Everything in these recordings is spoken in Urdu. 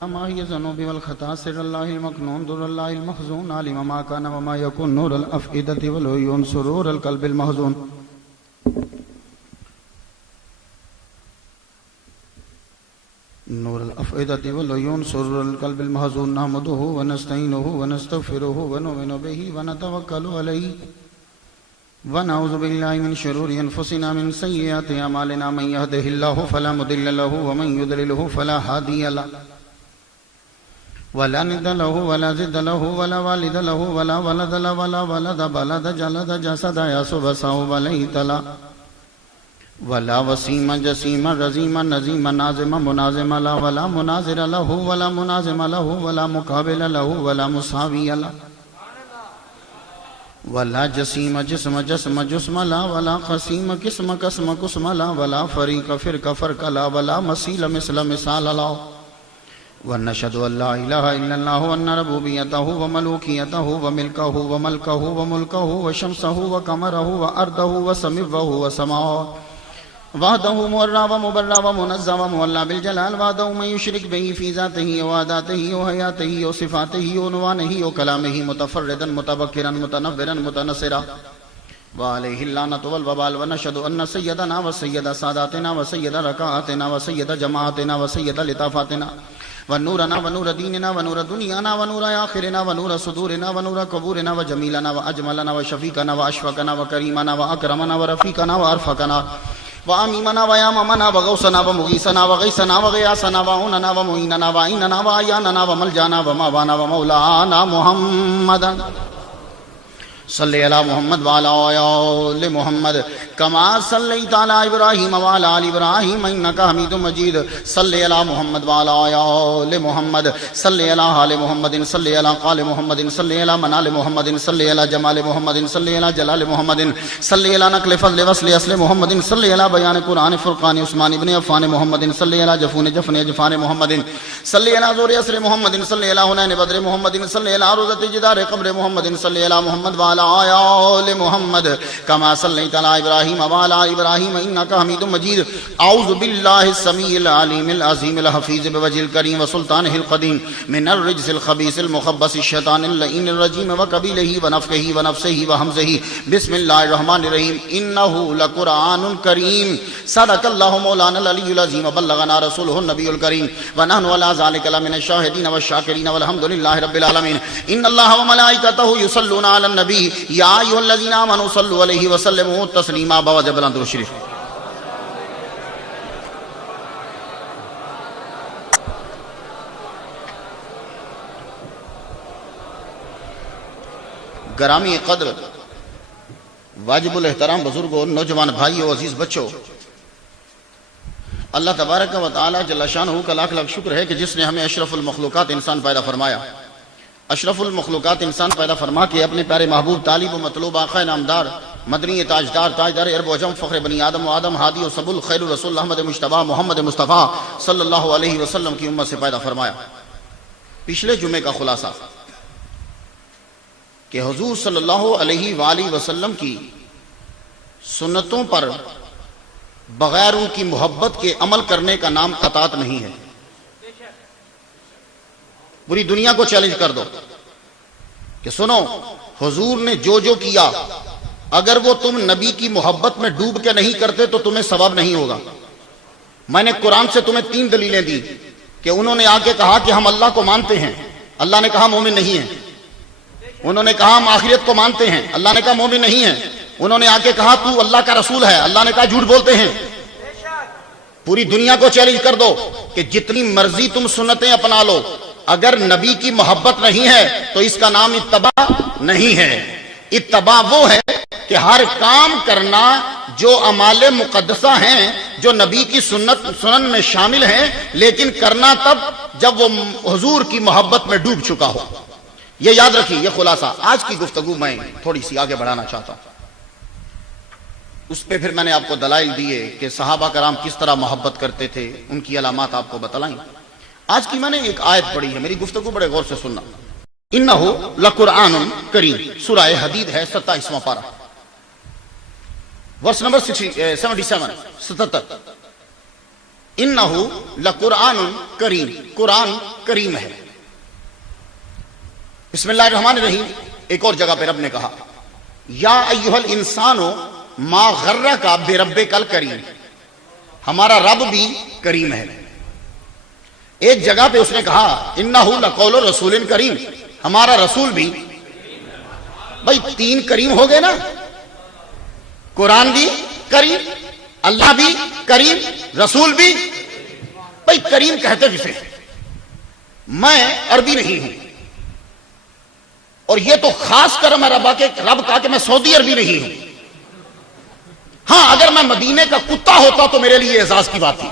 ما هي الذنوب والخطا سر الله المكنون در الله المخزون عالم ما كان وما يكون نور الأفئدة والعيون سرور القلب المحزون نور الأفئدة والعيون سرور القلب المحزون نحمده ونستعينه ونستغفره ونؤمن به ونتوكل عليه ونعوذ بالله من شرور أنفسنا من سيئات أعمالنا من يهده الله فلا مضل له ومن يضلله فلا هادي له ولا ند له ولا زد له ولا والد له ولا ولد له ولا ولد بلد جلد جسد يسب صوب ليت له ولا وسيم جسيم رزيم نزيم نازم منازم له ولا مناظر له ولا منازم له ولا مقابل له ولا مساوي له ولا جسيم جسم جسم جسم لا ولا قسيم قسم قسم قسم لا ولا فريق فرق فرق لا ولا مسيل مثل مثال لا ونشهد أن لا إله إلا الله وأن ربوبيته وملوكيته وملكه وملكه وملكه وشمسه وقمره وأرضه وسموه وسماءه وحده مورا ومبرا ومنزه ومولى بالجلال وحده من يشرك به في ذاته وعاداته وحياته وصفاته ونوانه وكلامه متفردا متبكرا متنبرا متنصرا وعليه اللعنة والوبال ونشهد أن سيدنا وسيد ساداتنا وسيد ركعاتنا وسيد جماعتنا وسيد لطافاتنا ونورنا ونور ديننا ونور دنيانا ونور آخرنا ونور صدورنا ونور قبورنا وجميلنا وأجملنا وشفيقنا وأشفقنا وكريمنا وأكرمنا ورفيقنا وأرفقنا وأميمنا وياممنا وغوثنا ومغيثنا وغيثنا وغياثنا وعوننا ومعيننا وعيننا وعياننا وملجانا وماوانا ومولانا محمدا صلی علی محمد وعلی آل محمد کما صلیت علی ابراہیم وعلی آل ابراہیم انک حمید مجید صلی علی محمد وعلی آل محمد صلی علی آل محمد صلی علی قال محمد صلی علی منال محمد صلی علی جمال محمد صلی علی جلال محمد صلی علی نقل فضل وصل اصل محمد صلی علی بیان قرآن فرقان عثمان ابن عفان محمد صلی علی جفون جفن جفان محمد صلی علی زور اسر محمد صلی علی حنین بدر محمد صلی علی روضۃ جدار قبر محمد صلی علی محمد وعلی آل محمد کما صلیت علی ابراہیم وعلی آل ابراہیم انک حمید مجید اعوذ باللہ السمیع العلیم العظیم الحفیظ بوجہ الکریم وسلطانہ القدیم من الرجس الخبیث المخبث الشیطان اللعین الرجیم وقبیلہ ونفخہ ونفثہ وہمزہ بسم اللہ الرحمن الرحیم انہ لقرآن کریم صدق اللہ مولانا العلی العظیم وبلغنا رسولہ النبی الکریم ونحن علی ذلک لمن الشاہدین والشاکرین والحمد للہ رب العالمین ان اللہ وملائکتہ یصلون علی النبی یا ایھا الذین آمنوا صلوا علیہ وسلموا تسلیما بوجہ بلند درود شریف گرامی قدر واجب الاحترام بزرگوں نوجوان بھائیوں عزیز بچوں اللہ تبارک و تعالی جل شانہ کا لاکھ لاکھ شکر ہے کہ جس نے ہمیں اشرف المخلوقات انسان پیدا فرمایا اشرف المخلوقات انسان پیدا فرما کے اپنے پیارے محبوب طالب و مطلوب آقا نامدار مدنی تاجدار تاجدار عرب و عجم فخر بنی آدم و آدم ہادی و سبل خیر رسول احمد مجتبی محمد مصطفیٰ صلی اللہ علیہ وسلم کی امت سے پیدا فرمایا پچھلے جمعے کا خلاصہ کہ حضور صلی اللہ علیہ وآلہ وسلم کی سنتوں پر بغیر ان کی محبت کے عمل کرنے کا نام اطاعت نہیں ہے پوری دنیا کو چیلنج کر دو کہ سنو حضور نے جو کیا اگر وہ تم نبی کی محبت میں ڈوب کے نہیں کرتے تو تمہیں ثواب نہیں ہوگا میں نے قرآن سے تمہیں 3 دلیلیں دی کہ انہوں نے آ کے کہا کہ ہم اللہ کو مانتے ہیں اللہ نے کہا مومن نہیں ہیں انہوں نے کہا ہم آخرت کو مانتے ہیں اللہ نے کہا مومن نہیں ہیں انہوں نے آ کے کہا تو اللہ کا رسول ہے اللہ نے کہا جھوٹ بولتے ہیں پوری دنیا کو چیلنج کر دو کہ جتنی مرضی تم سنتیں اپنا لو اگر نبی کی محبت نہیں ہے تو اس کا نام اتباع نہیں ہے اتباع وہ ہے کہ ہر کام کرنا جو اعمال مقدسہ ہیں جو نبی کی سنن میں شامل ہیں لیکن کرنا تب جب وہ حضور کی محبت میں ڈوب چکا ہو یہ یاد رکھیے یہ خلاصہ آج کی گفتگو میں تھوڑی سی آگے بڑھانا چاہتا ہوں اس پہ پھر میں نے آپ کو دلائل دیے کہ صحابہ کرام کس طرح محبت کرتے تھے ان کی علامات آپ کو بتلائیں آج کی میں نے ایک آیت پڑھی ہے میری گفتگو بڑے غور سے سننا انہو لقرآن کریم سورہ حدید ہے 27واں پارہ ورس نمبر 77 انہو لقرآن کریم، قرآن کریم ہے۔ بسم اللہ الرحمن الرحیم۔ ایک اور جگہ پہ رب نے کہا یا ایھا الانسان ما غرک بربک الکریم، ہمارا رب بھی کریم ہے۔ ایک جگہ پہ اس نے کہا انہو لقول رسول کریم، ہمارا رسول بھی، بھائی تین کریم ہو گئے نا، قرآن بھی کریم، اللہ بھی کریم، رسول بھی۔ بھائی کریم کہتے کسے؟ میں عربی نہیں ہوں، اور یہ تو خاص کر میں رب کہا کہ میں سعودی عربی نہیں ہوں۔ ہاں اگر میں مدینے کا کتا ہوتا تو میرے لیے اعزاز کی بات تھی۔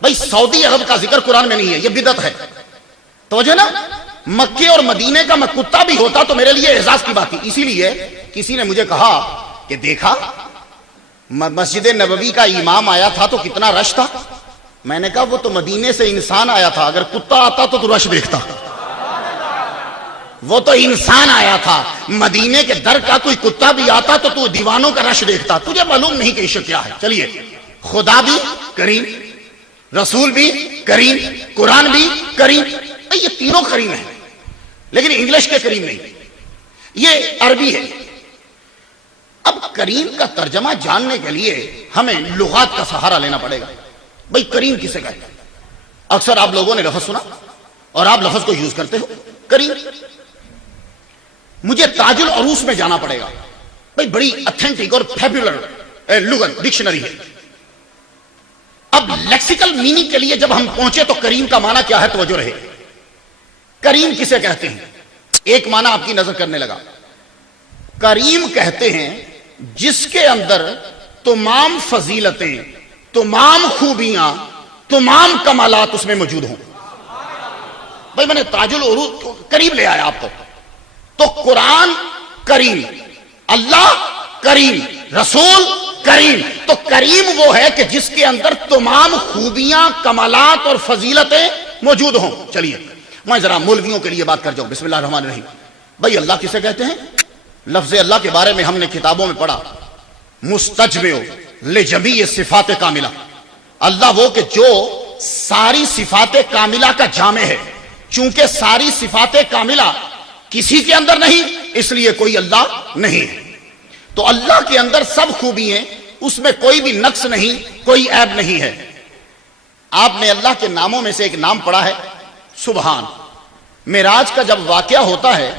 بھائی سعودی عرب کا ذکر قرآن میں نہیں ہے، یہ بدعت ہے، توجہ نا۔ مکے اور مدینے کا میں کتا بھی ہوتا تو میرے لیے اعزاز کی بات تھی۔ اسی لیے کسی نے مجھے کہا کہ دیکھا مسجد نبوی کا امام آیا تھا تو کتنا رش تھا۔ میں نے کہا وہ تو مدینے سے انسان آیا تھا، اگر کتا آتا تو رش دیکھتا۔ وہ تو انسان آیا تھا، مدینے کے در کا کوئی کتا بھی آتا تو دیوانوں کا رش دیکھتا۔ تجھے معلوم نہیں کہ عشق کیا ہے۔ چلیے، خدا بھی کریم، رسول بھی کریم، قرآن بھی کریم، یہ تینوں کریم ہیں، لیکن انگلش کے کریم نہیں، یہ عربی ہے۔ اب کریم کا ترجمہ جاننے کے لیے ہمیں لغات کا سہارا لینا پڑے گا۔ بھئی کریم کسے کہتے ہیں؟ اکثر آپ لوگوں نے لفظ سنا اور آپ لفظ کو یوز کرتے ہو کریم۔ مجھے تاج العروس میں جانا پڑے گا، بھئی بڑی اتھینٹک اور فیبولر لغت ڈکشنری ہے۔ اب لیکسیکل میننگ کے لیے جب ہم پہنچے تو کریم کا معنی کیا ہے، توجہ رہے۔ کریم کسے کہتے ہیں؟ ایک معنی آپ کی نظر کرنے لگا۔ کریم کہتے ہیں جس کے اندر تمام فضیلتیں، تمام خوبیاں، تمام کمالات اس میں موجود ہوں۔ بھائی میں نے تاج العروس کریم لے آیا آپ کو، تو قرآن کریم، اللہ کریم، رسول کریم۔ تو کریم وہ ہے کہ جس کے اندر تمام خوبیاں، کمالات اور فضیلتیں موجود ہوں۔ چلیے میں ذرا مولویوں کے لیے بات کر جاؤں۔ بسم اللہ الرحمن الرحیم۔ بھائی اللہ کسے کہتے ہیں؟ لفظ اللہ کے بارے میں ہم نے کتابوں میں پڑھا، مستجمع لجمیع صفات کاملہ، اللہ وہ کہ جو ساری صفات کاملہ کا جامع ہے۔ چونکہ ساری صفات کاملہ کسی کے اندر نہیں، اس لیے کوئی اللہ نہیں ہے۔ تو اللہ کے اندر سب خوبی ہیں، اس میں کوئی بھی نقص نہیں، کوئی عیب نہیں ہے۔ آپ نے اللہ کے ناموں میں سے ایک نام پڑھا ہے سبحان۔ معراج کا جب واقعہ ہوتا ہے،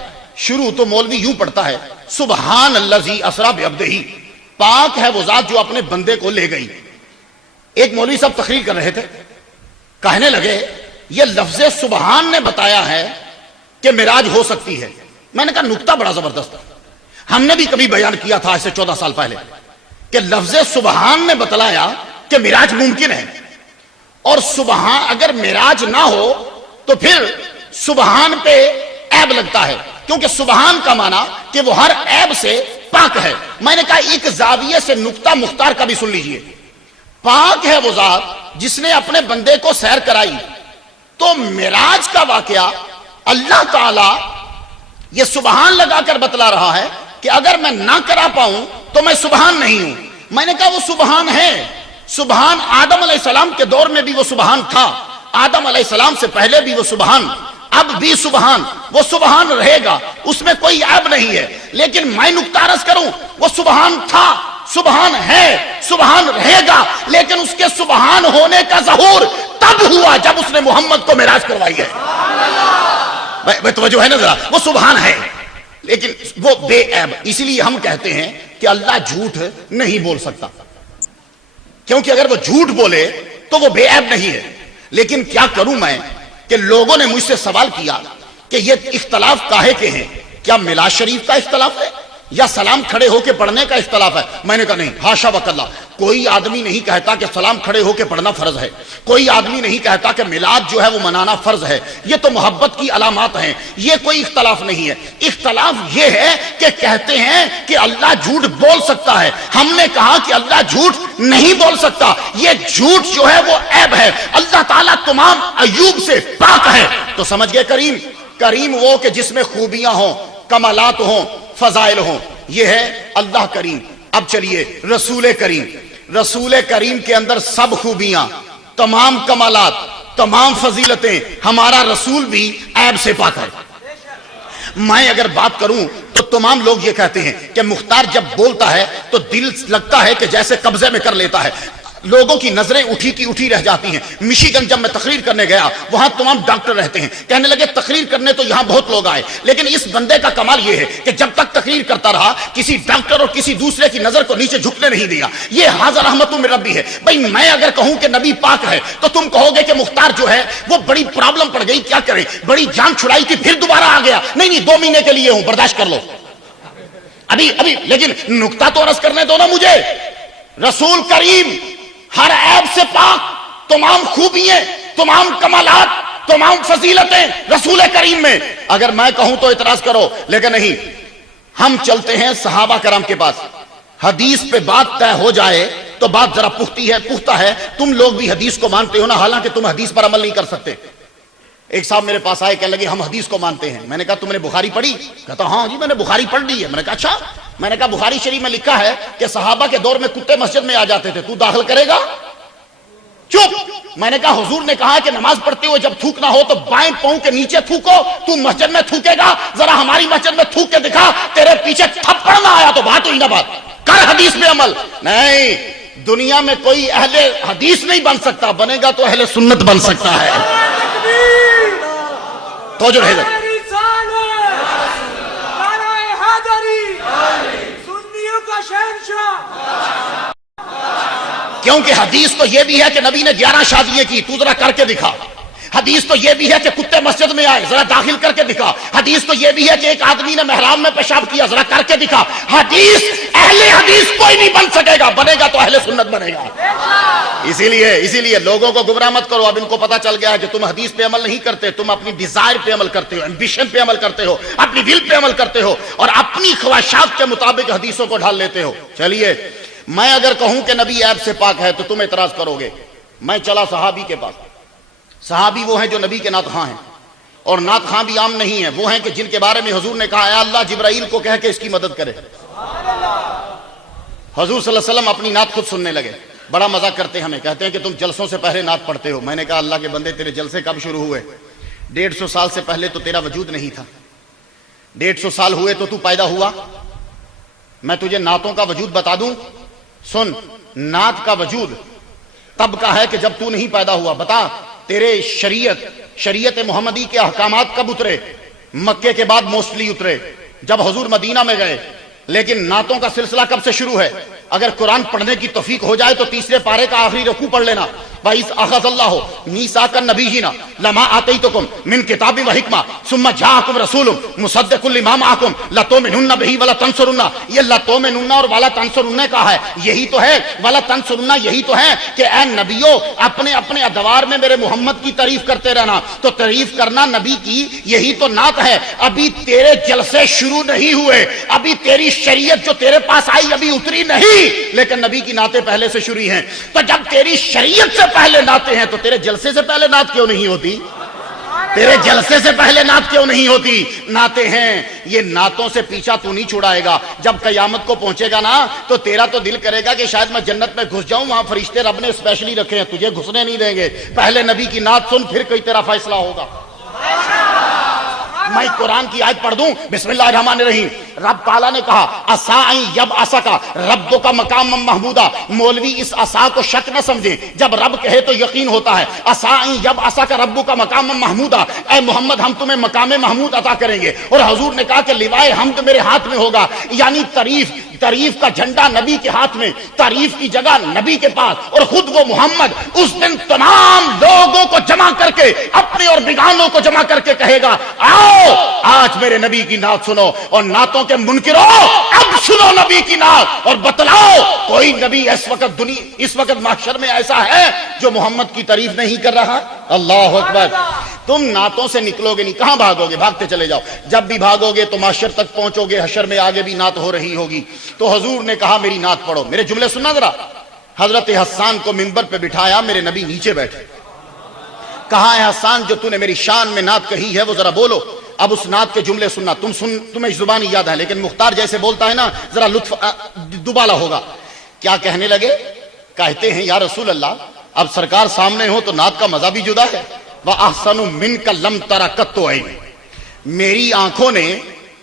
شروع تو مولوی یوں پڑھتا ہے سبحان الذی اسری بعبدہ، پاک ہے وہ ذات جو اپنے بندے کو لے گئی۔ ایک مولوی صاحب تقریر کر رہے تھے، کہنے لگے یہ لفظ سبحان نے بتایا ہے کہ معراج ہو سکتی ہے۔ میں نے کہا نکتہ بڑا زبردست ہے، ہم نے بھی کبھی بیان کیا تھا ایسے 14 سال پہلے کہ لفظ سبحان نے بتلایا کہ معراج ممکن ہے، اور سبحان اگر معراج نہ ہو تو پھر سبحان پہ عیب لگتا ہے، کیونکہ سبحان کا معنی کہ وہ ہر عیب سے پاک ہے۔ میں نے کہا ایک زاویے سے نکتہ مختار کا بھی سن لیجئے۔ پاک ہے وہ ذات جس نے اپنے بندے کو سیر کرائی، تو معراج کا واقعہ اللہ تعالی یہ سبحان لگا کر بتلا رہا ہے کہ اگر میں نہ کرا پاؤں تو میں سبحان نہیں ہوں۔ میں نے کہا وہ سبحان ہے، سبحان آدم علیہ السلام کے دور میں بھی وہ سبحان تھا، آدم علیہ السلام سے پہلے بھی وہ سبحان، اب بھی سبحان، وہ سبحان رہے گا، اس میں کوئی عیب نہیں ہے۔ لیکن میں نکتہ عرض کروں، وہ سبحان تھا، سبحان ہے، سبحان رہے گا، لیکن اس کے سبحان ہونے کا ظہور تب ہوا جب اس نے محمد کو معراج کروائی ہے۔ بھائی توجہ ہے نا ذرا، وہ سبحان ہے لیکن وہ بے عیب۔ اسی لیے ہم کہتے ہیں کہ اللہ جھوٹ نہیں بول سکتا، کیونکہ اگر وہ جھوٹ بولے تو وہ بے عیب نہیں ہے۔ لیکن کیا کروں میں کہ لوگوں نے مجھ سے سوال کیا کہ یہ اختلاف کاہے کے ہیں، کیا میلاد شریف کا اختلاف ہے یا سلام کھڑے ہو کے پڑھنے کا اختلاف ہے؟ میں نے کہا نہیں، حاشا وکلا، کوئی آدمی نہیں کہتا کہ سلام کھڑے ہو کے پڑھنا فرض ہے، کوئی آدمی نہیں کہتا کہ میلاد جو ہے وہ منانا فرض ہے، یہ تو محبت کی علامات ہیں، یہ کوئی اختلاف نہیں ہے۔ اختلاف یہ ہے کہ کہتے ہیں کہ اللہ جھوٹ بول سکتا ہے، ہم نے کہا کہ اللہ جھوٹ نہیں بول سکتا، یہ جھوٹ جو ہے وہ عیب ہے، اللہ تعالیٰ تمام عیوب سے پاک ہے۔ تو سمجھ گئے کریم؟ کریم وہ کہ جس میں خوبیاں ہوں، کمالات ہوں، فضائل ہوں، یہ ہے اللہ کریم۔ اب چلیے رسول کریم۔ رسول کریم کے اندر سب خوبیاں، تمام کمالات، تمام فضیلتیں، ہمارا رسول بھی عیب سے پاک ہے۔ میں اگر بات کروں تو تمام لوگ یہ کہتے ہیں کہ مختار جب بولتا ہے تو دل لگتا ہے کہ جیسے قبضے میں کر لیتا ہے، لوگوں کی نظریں اٹھی کی اٹھی رہ جاتی ہیں۔ مشیگن جب میں تقریر کرنے گیا، وہاں تمام ڈاکٹر رہتے ہیں، کہنے لگے تقریر کرنے تو یہاں بہت لوگ آئے، لیکن اس بندے کا کمال یہ ہے کہ جب تک تقریر کرتا رہا کسی ڈاکٹر اور کسی دوسرے کی نظر کو نیچے جھکنے نہیں دیا۔ یہ حاضر رحمت من ربی ہے۔ بھائی میں اگر کہوں کہ نبی پاک ہے تو تم کہو گے کہ مختار جو ہے وہ بڑی پرابلم پڑ گئی، کیا کرے، بڑی جان چھڑائی تھی پھر دوبارہ آ گیا۔ نہیں 2 مہینے کے لیے ہوں، برداشت کر لو ابھی، لیکن نکتہ تو عرض کرنے دو نا مجھے۔ رسول کریم ہر عیب سے پاک، تمام خوبیاں، تمام کمالات، تمام فضیلتیں رسول کریم میں۔ اگر میں کہوں تو اعتراض کرو، لیکن نہیں، ہم چلتے ہیں صحابہ کرام کے پاس۔ حدیث پہ بات طے ہو جائے تو بات ذرا پختہ ہے۔ تم لوگ بھی حدیث کو مانتے ہو نا، حالانکہ تم حدیث پر عمل نہیں کر سکتے۔ ایک صاحب میرے پاس آئے، کہنے لگے ہم حدیث کو مانتے ہیں۔ میں نے کہا تم نے بخاری پڑھی؟ کہتا ہاں جی میں نے بخاری پڑھ لی ہے۔ میں نے کہا اچھا؟ میں نے کہا بخاری شریف میں لکھا ہے کہ صحابہ کے دور میں کتے مسجد میں آ جاتے تھے، تو داخل کرے گا؟ چپ۔ میں نے کہا حضور نے کہا کہ نماز پڑھتے ہوئے جب تھوکنا ہو تو بائیں پاؤں کے نیچے تھوکو، تو مسجد میں تھوکے گا؟ ذرا ہماری مسجد میں تھوک کے دکھا، تیرے پیچھے تھپڑ نہ آیا تو بات ہوئی نہ بات کر، حدیث میں عمل نہیں۔ دنیا میں کوئی اہل حدیث نہیں بن سکتا، بنے گا تو اہل سنت بن سکتا ہے۔ تو جو ہے کیونکہ حدیث تو یہ بھی ہے کہ نبی نے 11 شادیاں کی، تو ذرا کر کے دکھا۔ حدیث تو یہ بھی ہے کہ کتے مسجد میں آئے، ذرا داخل کر کے دکھا۔ حدیث تو یہ بھی ہے کہ ایک آدمی نے محراب میں پیشاب کیا، ذرا کر کے دکھا۔ حدیث، اہل حدیث کوئی نہیں بن سکے گا، بنے گا تو اہل سنت بنے گا۔ اسی لیے لوگوں کو گمراہ مت کرو۔ اب ان کو پتا چل گیا ہے کہ تم حدیث پہ عمل نہیں کرتے، تم اپنی ڈیزائر پہ عمل کرتے ہو، ایمبیشن پہ عمل کرتے ہو، اپنی ول پہ عمل کرتے ہو، اور اپنی خواہشات کے مطابق حدیثوں کو ڈھال لیتے ہو۔ چلیے میں اگر کہوں کہ نبی عیب سے پاک ہے تو تم اعتراض کرو گے۔ میں چلا صحابی کے پاس۔ صحابی وہ ہیں جو نبی کے نعت خواں ہیں، اور نعت خواں بھی عام نہیں ہیں، وہ ہیں کہ جن کے بارے میں حضور نے کہا اے اللہ جبرائیل کو کہہ کے اس کی مدد کرے۔ حضور صلی اللہ علیہ وسلم اپنی نعت خود سننے لگے، بڑا مزہ کرتے ہمیں، کہتے ہیں کہ تم جلسوں سے پہلے نعت پڑھتے ہو۔ میں نے کہا اللہ کے بندے تیرے جلسے کب شروع ہوئے؟ 150 سال سے پہلے تو تیرا وجود نہیں تھا، 150 سال ہوئے تو تو پیدا ہوا۔ میں تجھے نعتوں کا وجود بتا دوں، سن، نعت کا وجود تب کا ہے کہ جب تو نہیں پیدا ہوا۔ بتا تیرے شریعت محمدی کے احکامات کب اترے؟ مکے کے بعد موسٹلی اترے، جب حضور مدینہ میں گئے۔ لیکن نعتوں کا سلسلہ کب سے شروع ہے؟ اگر قرآن پڑھنے کی توفیق ہو جائے تو 3 پارے کا آخری رکوع پڑھ لینا۔ وَإِذْ أَخَذَ اللَّهُ مِيثَاقَ النَّبِيِّينَ لَمَا آتَيْتُكُم مِّن كِتَابٍ وَحِكْمَةٍ ثُمَّ جَاءَكُمْ رَسُولٌ مُصَدِّقٌ لِّمَا مَعَكُمْ لَتُؤْمِنُنَّ بِهِ وَلَتَنصُرُنَّهُ۔ یہ لَتُؤْمِنُنَّ اور وَلَتَنصُرُنَّ کا ہے، یہی تو ہے وَلَتَنصُرُنَّ، یہی تو ہے کہ اے نبیوں اپنے اپنے ادوار میں میرے محمد کی تعریف کرتے رہنا۔ تو تعریف کرنا نبی کی یہی تو نعت ہے۔ ابھی تیرے جلسے شروع نہیں ہوئے، ابھی تیری شریعت جو تیرے پاس آئی ابھی اتری نہیں، لیکن نبی کی نعتیں پہلے سے شروع ہیں۔ تو جب تیری شریعت سے پہلے نعتیں ہیں تو تیرے جلسے سے پہلے نعت کیوں نہیں ہوتی؟ تیرے جلسے سے پہلے نعت کیوں نہیں ہوتی؟ نعتیں ہیں، یہ نعتوں سے پیچھا تو نہیں چھڑائے گا۔ جب قیامت کو پہنچے گا نا تو تیرا تو دل کرے گا کہ شاید میں جنت میں گھس جاؤں، وہاں فرشتے رب نے اسپیشلی رکھے ہیں، تجھے گھسنے نہیں دیں گے۔ پہلے نبی کی نعت سن، پھر کوئی تیرا فیصلہ ہوگا۔ میں قرآن کی آیت پڑھ دوں، بسم اللہ الرحمن الرحیم۔ رب تعالیٰ نے کہا عصا یب عصا کا رب کا مقام محمودہ۔ مولوی اس عصا کو شک نہ سمجھیں، جب رب کہے تو یقین ہوتا ہے۔ عصا یب عصا کا رب کا مقام محمودہ، اے محمد ہم تمہیں مقام محمود عطا کریں گے۔ اور حضور نے کہا کہ لوائے حمد میرے ہاتھ میں ہوگا، یعنی تعریف کا جھنڈا نبی کے ہاتھ میں، تعریف کی جگہ نبی کے پاس، اور خود وہ محمد اس دن تمام لوگوں کو جمع کر کے، اپنے اور بیگانوں کو جمع کر کے کہے گا آؤ آج میرے نبی کی نعت سنو، اور نعتوں کے منکرو اب سنو نبی کی نعت اور بتلاؤ کوئی نبی اس وقت محشر میں ایسا ہے جو محمد کی تعریف نہیں کر رہا؟ اللہ اکبر۔ تم نعتوں سے نکلو گے نہیں، کہاں بھاگو گے؟ بھاگتے چلے جاؤ۔ جب بھی بھاگو گے تو محشر تک پہنچو گے، حشر میں آگے بھی نعت ہو رہی ہوگی۔ تو حضور نے کہا میری نعت پڑھو۔ میرے جملے سننا ذرا۔ حضرت حسان کو منبر پہ بٹھایا، میرے نبی نیچے بیٹھے۔ کہا ہے حسان جو تو نے میری شان میں نعت کہی ہے وہ ذرا بولو۔ اب اس نعت کے جملے سننا، تمہیں زبانی یاد ہے لیکن مختار جیسے بولتا ہے نا ذرا لطف دوبالا ہوگا۔ کیا کہنے لگے؟ کہتے ہیں یا رسول اللہ اب سرکار سامنے ہو تو نعت کا مزہ بھی جدا ہے. وَأَحْسَنُ مِنْكَ لَمْ تَرَ قَطُّ عَيْنِي, میری آنکھوں نے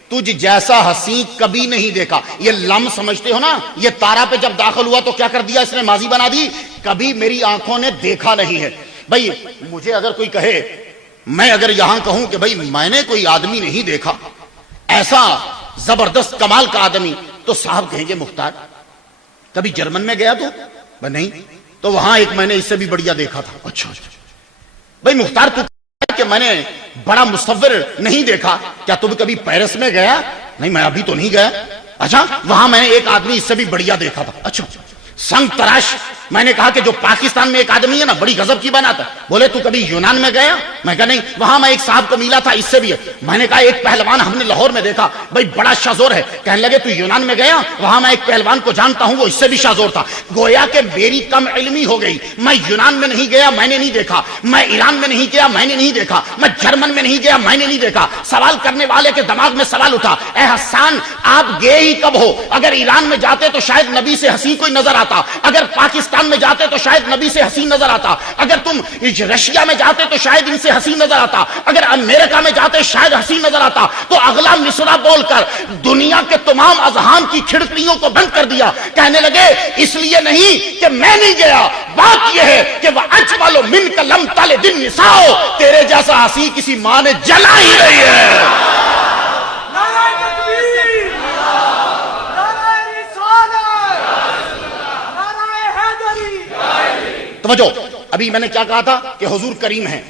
تجھ جیسا حسین کبھی نہیں دیکھا. یہ لم سمجھتے ہو نا, یہ تارا پہ جب داخل ہوا تو کیا کر دیا اس نے, ماضی بنا دی. کبھی میری آنکھوں نے دیکھا نہیں ہے. بھائی مجھے اگر کوئی کہے, میں اگر یہاں کہوں کہ بھائی میں نے کوئی آدمی نہیں دیکھا ایسا زبردست کمال کا آدمی, تو صاحب کہیں گے مختار کبھی جرمن میں گیا تو نہیں, تو وہاں ایک میں نے اس سے بھی بڑھیا دیکھا تھا. اچھا بھائی مختار تو کہ میں نے بڑا مصور نہیں دیکھا, کیا تم کبھی پیرس میں گیا؟ نہیں میں ابھی تو نہیں گیا. اچھا وہاں میں نے ایک آدمی اس سے بھی بڑھیا دیکھا تھا. اچھا سنگ تراش, میں نے کہا کہ جو پاکستان میں ایک آدمی ہے نا بڑی غضب کی بات ہے, بولے تو کبھی یونان میں گیا؟ میں کہا نہیں, وہاں میں ایک صاحب کو ملا تھا اس سے بھی ہے. میں نے کہا ایک پہلوان ہم نے لاہور میں دیکھا, بھائی بڑا شازور ہے. کہنے لگے تو یونان میں گیا؟ وہاں میں ایک پہلوان کو جانتا ہوں وہ اس سے بھی شازور تھا. گویا کہ میری کم علمی ہو گئی, میں یونان میں نہیں گیا میں نے نہیں دیکھا, میں ایران میں نہیں گیا میں نے نہیں دیکھا, میں جرمن میں نہیں گیا میں نے نہیں دیکھا. سوال کرنے والے کے دماغ میں سوال اٹھا, اے حسان آپ گئے ہی کب ہو؟ اگر ایران میں جاتے تو شاید نبی سے حسین کوئی نظر آتا, اگر پاکستان میں جاتے تو شاید نبی سے حسین نظر آتا, اگر تم رشیا میں جاتے تو شاید ان سے حسین نظر آتا, اگر امریکہ میں جاتے شاید حسین نظر آتا. تو اگلا مصرع بول کر دنیا کے تمام اذہان کی کھڑکیوں کو بند کر دیا. کہنے لگے اس لیے نہیں کہ میں نہیں گیا, بات یہ ہے کہ وہ اجمل منک لم تلد النساء, تیرے جیسا حسین کسی ماں نے جلا ہی نہیں ہے. توجہ, ابھی میں نے کیا کہا تھا کہ حضور کریم ہیں.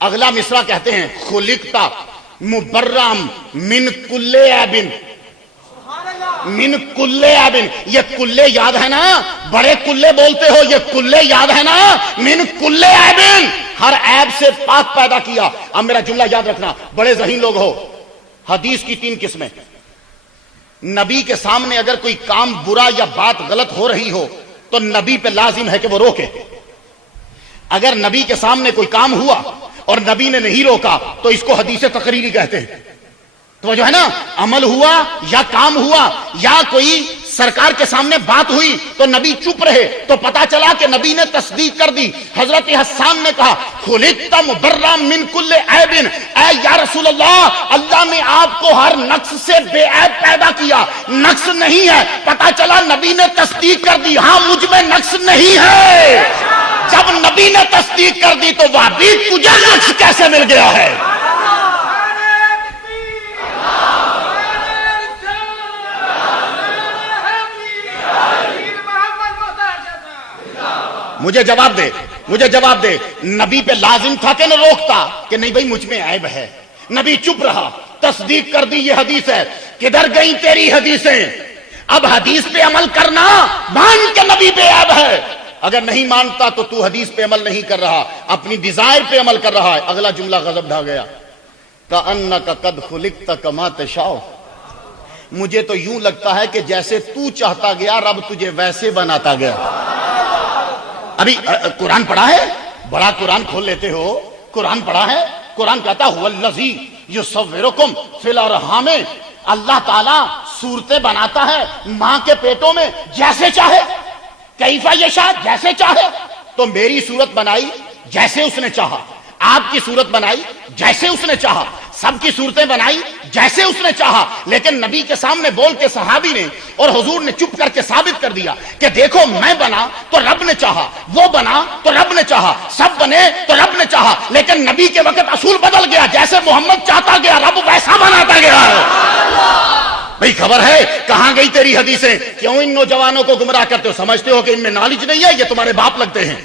اگلا مصرع کہتے ہیں خلقتا مبرم من کل عیب, من کل عیب. یہ کلے یاد ہے نا, بڑے کلے بولتے ہو, یہ کلے یاد ہے نا, من کل عیب, ہر عیب سے پاک پیدا کیا. اب میرا جملہ یاد رکھنا, بڑے ذہین لوگ ہو. حدیث کی 3 قسمیں. نبی کے سامنے اگر کوئی کام برا یا بات غلط ہو رہی ہو تو نبی پہ لازم ہے کہ وہ روکے. اگر نبی کے سامنے کوئی کام ہوا اور نبی نے نہیں روکا تو اس کو حدیث تقریری کہتے ہیں. تو جو ہے نا, عمل ہوا یا کام ہوا یا کوئی سرکار کے سامنے بات ہوئی تو نبی چپ رہے تو پتا چلا کہ نبی نے تصدیق کر دی. حضرت حسان نے کہا خلقت مبرم من کل عیب, اے یا رسول اللہ اللہ نے آپ کو ہر نقص سے بے عیب پیدا کیا, نقص نہیں ہے. پتا چلا نبی نے تصدیق کر دی, ہاں مجھ میں نقص نہیں ہے. جب نبی نے تصدیق کر دی تو وابی تجھے نقص کیسے مل گیا ہے؟ مجھے جواب دے, مجھے جواب دے. نبی پہ لازم تھا کہ نہ روکتا کہ نہیں بھائی مجھ میں عیب ہے؟ نبی چپ رہا, تصدیق کر دی یہ حدیث ہے. کدھر گئی تیری حدیثیں؟ اب حدیث پہ عمل کرنا, مان کے نبی پہ عیب ہے. اگر نہیں مانتا تو تو حدیث پہ عمل نہیں کر رہا, اپنی ڈیزائر پہ عمل کر رہا ہے. اگلا جملہ غضب ڈھا گیا, کأنک قد خلقت کما تشاء, مجھے تو یوں لگتا ہے کہ جیسے تو چاہتا گیا رب تجھے ویسے بناتا گیا. ابھی قرآن پڑھا ہے, بڑا قرآن کھول لیتے ہو, قرآن پڑھا ہے. قرآن کہتا ہے الذی یصورکم فی الارحام, اللہ تعالیٰ صورتیں بناتا ہے ماں کے پیٹوں میں جیسے چاہے. کیف یشاء, جیسے چاہے. تو میری صورت بنائی جیسے اس نے چاہا, آپ کی صورت بنائی جیسے اس نے چاہا, سب کی صورتیں بنائی جیسے اس نے چاہا. لیکن نبی کے سامنے بول کے صحابی نے اور حضور نے چپ کر کے ثابت کر دیا کہ دیکھو میں بنا تو رب نے چاہا, وہ بنا تو رب نے چاہا, سب بنے تو رب نے چاہا. لیکن نبی کے وقت اصول بدل گیا, جیسے محمد چاہتا گیا رب ویسا بناتا گیا ہے. بھئی خبر ہے کہاں گئی تیری حدیثیں؟ کیوں ان نوجوانوں کو گمراہ کرتے ہو؟ سمجھتے ہو کہ ان میں نالج نہیں ہے, یہ تمہارے باپ لگتے ہیں.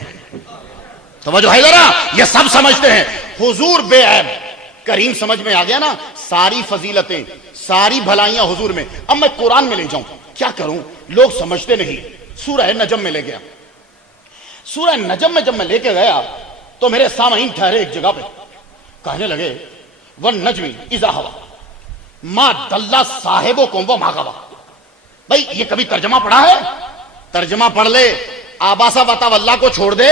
توجہ ہے ذرا, یہ سب سمجھتے ہیں. حضور بے عیب, کریم سمجھ میں آ گیا نا, ساری فضیلتیں ساری بھلائیاں حضور میں. اب میں قرآن میں لے جاؤں, کیا کروں, لوگ سمجھتے نہیں. سورہ نجم میں لے گیا. سورہ نجم میں جب میں لے کے گیا تو میرے سامعین ٹھہرے ایک جگہ پہ, کہنے لگے والنجم اذا ہوا ما دل صاحبکم وما غوی. بھائی یہ کبھی ترجمہ پڑھا ہے؟ ترجمہ پڑھ لے, آباسا بتا واللہ کو چھوڑ دے,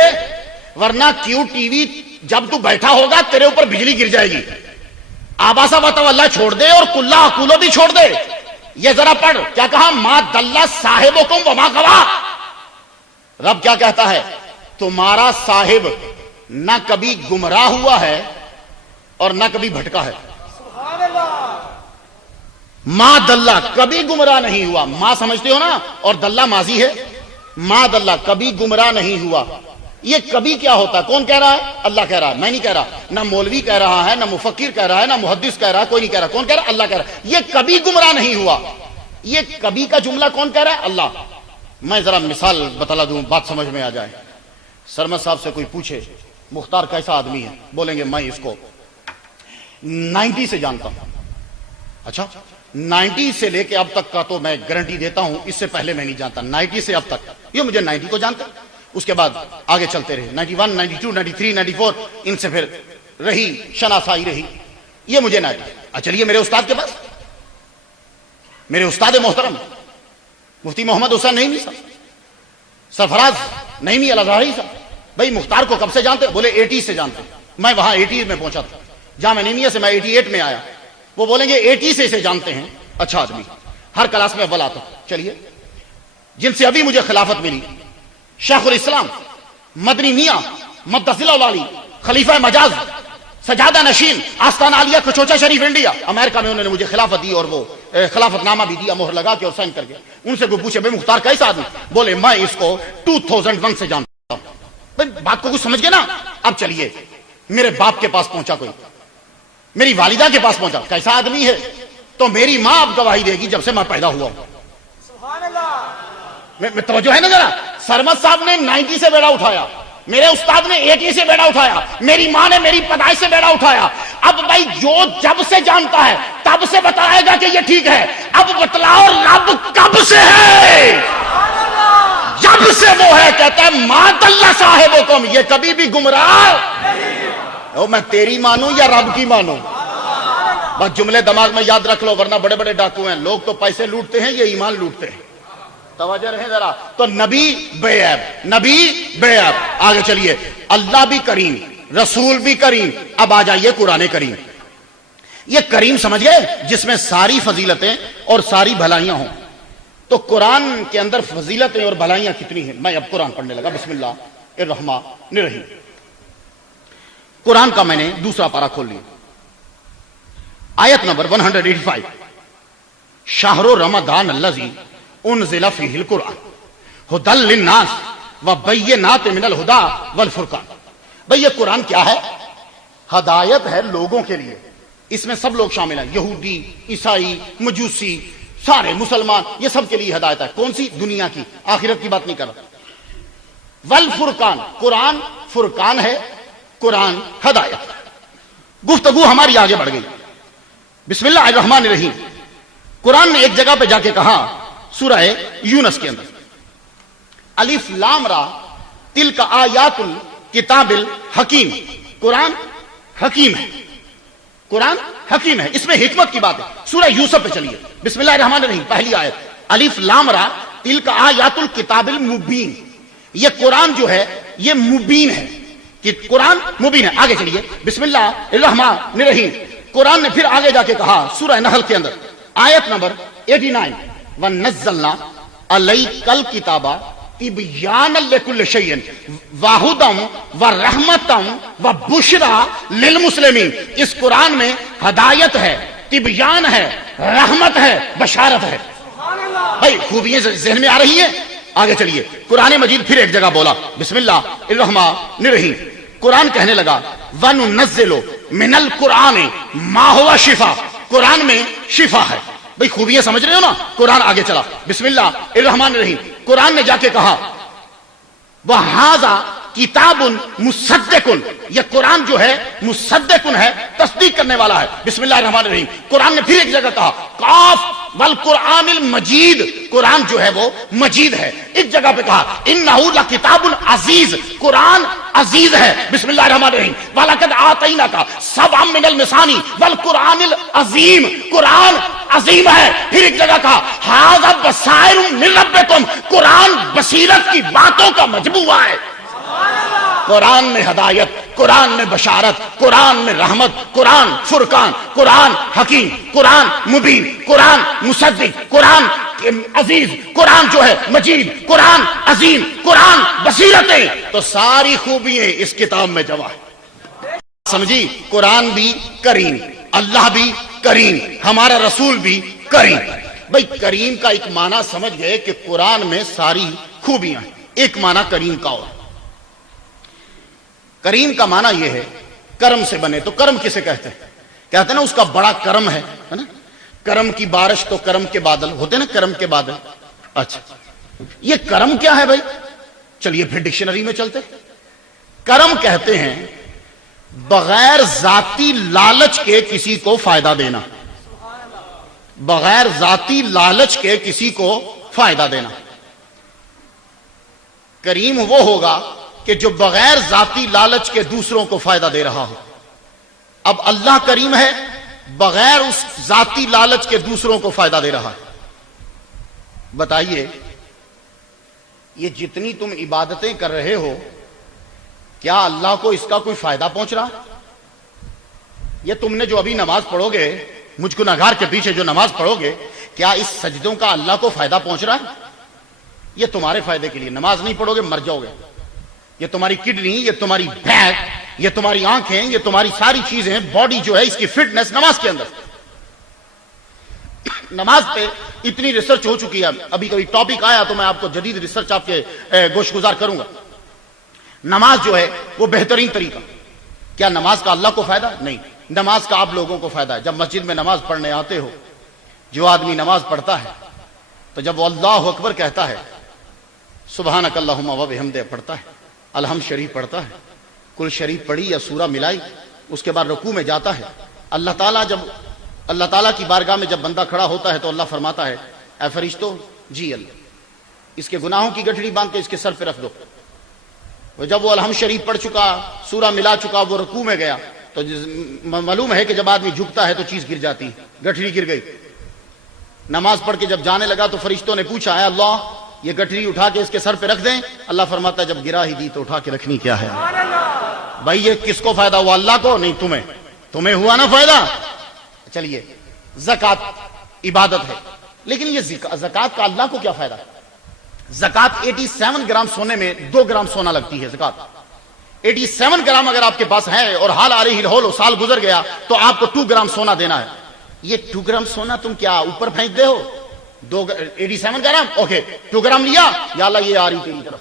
ورنہ کیوں ٹی وی جب تو بیٹھا ہوگا تیرے اوپر بجلی گر جائے گی. آباسا بتا واللہ چھوڑ دے اور کلہ اقولو بھی چھوڑ دے. یہ ذرا پڑھ, کیا کہا؟ ما دل صاحبکم وما غوی. رب کیا کہتا ہے؟ تمہارا صاحب نہ کبھی گمراہ ہوا ہے اور نہ کبھی بھٹکا ہے. ما دلہ کبھی گمراہ نہیں ہوا. ما سمجھتے ہو نا، اور دلہ ماضی ہے. ما دلہ کبھی گمراہ نہیں ہوا. یہ کبھی کیا ہوتا ہے؟ کون کہہ رہا ہے؟ اللہ کہہ رہا ہے، میں نہیں کہہ رہا. نہ مولوی کہہ رہا ہے، نہ مفکر کہہ رہا ہے، نہ محدث کہہ رہا ہے، کوئی نہیں کہہ رہا. کون کہہ رہا ہے؟ اللہ کہہ رہا ہے. یہ کبھی گمراہ نہیں ہوا. یہ کبھی کا جملہ کون کہہ رہا ہے؟ اللہ. میں ذرا مثال بتلا دوں، بات سمجھ میں آ جائے. سرمد صاحب سے کوئی پوچھے مختار کیسا آدمی ہے، بولیں گے میں اس کو 90 سے جانتا ہوں. اچھا 90 سے لے کے اب تک کا تو میں گارنٹی دیتا ہوں، اس سے پہلے میں نہیں جانتا. 90 سے اب تک یہ مجھے 90 کو جانتا. اس کے بعد آگے چلتے رہے 91 92 93 94 ان سے پھر رہی شناسائی رہی. یہ مجھے 90. چلیے میرے استاد کے پاس، میرے استاد محترم مفتی محمد حسین نعیمی صاحب، سرفراز نعیمی الازہری صاحب. بھائی مختار کو کب سے جانتے؟ بولے 80 سے جانتے. میں وہاں 80 میں پہنچا تھا جامعہ نعیمیہ سے، میں 88 میں آیا. وہ بولیں گے 80 سے اسے جانتے ہیں. اچھا آدمی، ہر کلاس میں اول آتا. چلیے جن سے ابھی مجھے خلافت ملی، شیخ الاسلام مدنی میاں مدثل والی، خلیفہ مجاز، سجادہ نشین، آستانہ عالیہ کچوچا شریف انڈیا، امریکہ میں انہوں نے مجھے خلافت دی اور وہ خلافت نامہ بھی دیا مہر لگا کے اور سائن کر کے. ان سے کوئی پوچھے بھائی مختار کیسا آدمی؟ بولے میں اس کو 2001 سے جانتا ہوں. بات کو کچھ سمجھ گئے نا؟ اب چلیے میرے باپ کے پاس پہنچا کوئی، میری والدہ کے پاس پہنچا، کیسا آدمی ہے؟ تو میری ماں اب گواہی دے گی جب سے میں پیدا ہوا ہوں. میں توجہ ہے نا ذرا. سرمد صاحب نے 90 سے بیڑا اٹھایا، میرے استاد نے 80 سے بیڑا اٹھایا، میری ماں نے میری پیدائش سے بیڑا اٹھایا. اب بھائی جو جب سے جانتا ہے تب سے بتائے گا کہ یہ ٹھیک ہے. اب بتلاؤ رب کب سے ہے؟ جب سے وہ ہے. کہتا ہے مات اللہ صاحبکم، یہ کبھی بھی گمراہ. میں تیری مانوں یا رب کی مانوں؟ بس جملے دماغ میں یاد رکھ لو، ورنہ بڑے بڑے ڈاکو ہیں. لوگ تو پیسے لوٹتے ہیں، یہ ایمان لوٹتے ہیں. توجہ رہے ذرا. تو نبی بے عیب، نبی بے عیب. آگے چلیے. اللہ بھی کریم، رسول بھی کریم. اب آ جائیے قرآن کریم. یہ کریم سمجھ گئے جس میں ساری فضیلتیں اور ساری بھلائیاں ہوں. تو قرآن کے اندر فضیلتیں اور بھلائیاں کتنی ہیں؟ میں اب قرآن پڑھنے لگا. بسم اللہ الرحمن الرحیم. قرآن کا میں نے دوسرا پارہ کھول لیا، آیت نمبر 185. شہر رمضان الذی انزل فیہ القرآن ھدی للناس وبینات من الھدی والفرقان. بھئی یہ قرآن کیا ہے؟ ہدایت ہے لوگوں کے لیے. اس میں سب لوگ شامل ہیں، یہودی، عیسائی، مجوسی، سارے مسلمان، یہ سب کے لیے ہدایت ہے. کون سی؟ دنیا کی، آخرت کی بات نہیں کر رہا. والفرقان، قرآن فرقان ہے، قرآن ہدایت. گفتگو ہماری آگے بڑھ گئی. بسم اللہ الرحمن الرحیم. قرآن نے ایک جگہ پہ جا کے کہا سورہ یونس کے اندر، الف لام را تلک آیات الکتاب الحکیم. قرآن حکیم ہے، قرآن حکیم ہے، اس میں حکمت کی بات ہے. سورہ یوسف پہ چلیے. بسم اللہ الرحمن الرحیم. پہلی آیت، الف لام را تلک آیات الکتاب المبین. یہ قرآن جو ہے یہ مبین ہے، کہ قرآن مبین ہے. آگے چلیے. بسم اللہ الرحمن الرحیم. قرآن نے پھر آگے جا کے کہا سورہ نحل کے اندر، آیت نمبر 89، وَنَزَّلْنَا عَلَيْكَ الْكِتَابَ تِبْيَانًا لِكُلِّ شَيْءٍ وَهُدًى وَرَحْمَةً وَبُشْرَى لِلْمُسْلِمِينَ. اس قرآن میں ہدایت ہے، تبیان ہے، رحمت ہے، بشارت ہے. بھائی خوبیاں ذہن میں آ رہی ہیں؟ آگے چلیے. قرآن مجید پھر ایک جگہ بولا، بسم اللہ الرحمن الرحیم. قرآن کہنے لگا وَنُنَزِّلُ مِنَ الْقُرْآنِ مَا هُوَ شِفَاءٌ. قرآن میں شفا ہے. بھئی خوبیاں سمجھ رہے ہو نا؟ قرآن آگے چلا. بسم اللہ الرحمن الرحیم. قرآن نے جا کے کہا وَهَذَا کتاب مصدق. یہ قرآن جو ہے مصدق ہے، تصدیق کرنے والا ہے. بسم اللہ الرحمن الرحیم. قرآن نے پھر ایک جگہ کہا قاف والقرآن المجید. قرآن جو ہے وہ مجید ہے. ایک جگہ پہ کہا انہ لکتاب عزیز. قرآن عزیز ہے. بسم اللہ الرحمن الرحیم. وَلَقَدْ آتَيْنَاكَ سَبْعًا مِنَ الْمَثَانِي وَالْقُرْآنِ الْعَظِيمِ. قرآن عظیم ہے. پھر ایک جگہ کہا هَذَا بَصَائِرٌ مِّن رَبِّكُمْ. قرآن بصیرت کی باتوں کا مجموعہ ہے. قرآن میں ہدایت قرآن میں بشارت، قرآن میں رحمت، قرآن فرقان، قرآن حکیم، قرآن مبین، قرآن مصدق، قرآن عزیز، قرآن جو ہے مجید، قرآن عظیم، قرآن بصیرتیں، تو ساری خوبیاں اس کتاب میں جمع ہے. سمجھی؟ قرآن بھی کریم، اللہ بھی کریم، ہمارا رسول بھی کریم. بھئی کریم کا ایک معنی سمجھ گئے کہ قرآن میں ساری خوبیاں ہیں. ایک معنی کریم کا اور کریم کا معنی یہ ہے کرم سے بنے. تو کرم کسے کہتے ہیں؟ کہتے ہیں نا اس کا بڑا کرم ہے نا. کرم کی بارش تو کرم کے بادل ہوتے نا، کرم کے بادل. اچھا یہ کرم کیا ہے بھائی؟ چلیے پھر ڈکشنری میں چلتے. کرم کہتے ہیں بغیر ذاتی لالچ کے کسی کو فائدہ دینا. بغیر ذاتی لالچ کے کسی کو فائدہ دینا. کریم وہ ہوگا کہ جو بغیر ذاتی لالچ کے دوسروں کو فائدہ دے رہا ہو. اب اللہ کریم ہے، بغیر اس ذاتی لالچ کے دوسروں کو فائدہ دے رہا ہے. بتائیے یہ جتنی تم عبادتیں کر رہے ہو کیا اللہ کو اس کا کوئی فائدہ پہنچ رہا؟ یہ تم نے جو ابھی نماز پڑھو گے، مجھ کو نگار کے پیچھے جو نماز پڑھو گے، کیا اس سجدوں کا اللہ کو فائدہ پہنچ رہا ہے؟ یہ تمہارے فائدے کے لیے. نماز نہیں پڑھو گے مر جاؤ گے. یہ تمہاری کڈنی، یہ تمہاری بیک، یہ تمہاری آنکھیں، یہ تمہاری ساری چیزیں، باڈی جو ہے اس کی فٹنس نماز کے اندر. نماز پہ اتنی ریسرچ ہو چکی ہے. ابھی کبھی ٹاپک آیا تو میں آپ کو جدید ریسرچ آپ کے گوش گزار کروں گا. نماز جو ہے وہ بہترین طریقہ. کیا نماز کا اللہ کو فائدہ؟ نہیں، نماز کا آپ لوگوں کو فائدہ ہے. جب مسجد میں نماز پڑھنے آتے ہو، جو آدمی نماز پڑھتا ہے تو جب وہ اللہ اکبر کہتا ہے، سبحانک اللہم و بحمدہ پڑھتا ہے، الحمد شریف پڑھتا ہے، کل شریف پڑھی یا سورہ ملائی، اس کے بعد رکوع میں جاتا ہے. اللہ تعالیٰ کی بارگاہ میں جب بندہ کھڑا ہوتا ہے تو اللہ فرماتا ہے اے فرشتو، جی اللہ اس کے گناہوں کی گٹھڑی باندھ کے اس کے سر پہ رکھ دو. جب وہ الحمد شریف پڑھ چکا، سورہ ملا چکا، وہ رکوع میں گیا تو معلوم ہے کہ جب آدمی جھکتا ہے تو چیز گر جاتی ہے. گٹھڑی گر گئی. نماز پڑھ کے جب جانے لگا تو فرشتوں نے پوچھا اے اللہ یہ گٹھڑی اٹھا کے اس کے سر پہ رکھ دیں. اللہ فرماتا ہے جب گرا ہی دی تو اٹھا کے رکھنی کیا ہے؟ بھائی یہ کس کو فائدہ ہوا؟ اللہ کو؟ نہیں، تمہیں ہوا نا فائدہ. چلیے زکات عبادت ہے، لیکن یہ زکات کا اللہ کو کیا فائدہ؟ زکات 87 گرام سونے میں 2 گرام سونا لگتی ہے. زکات 87 گرام اگر آپ کے پاس ہے اور حال آ رہی ہو سال گزر گیا تو آپ کو 2 گرام سونا دینا ہے. یہ 2 گرام سونا تم کیا اوپر پھینک دے ہو؟ 87 گرام اوکے 2 گرام لیا، یا اللہ یہ آ رہی تیری طرف.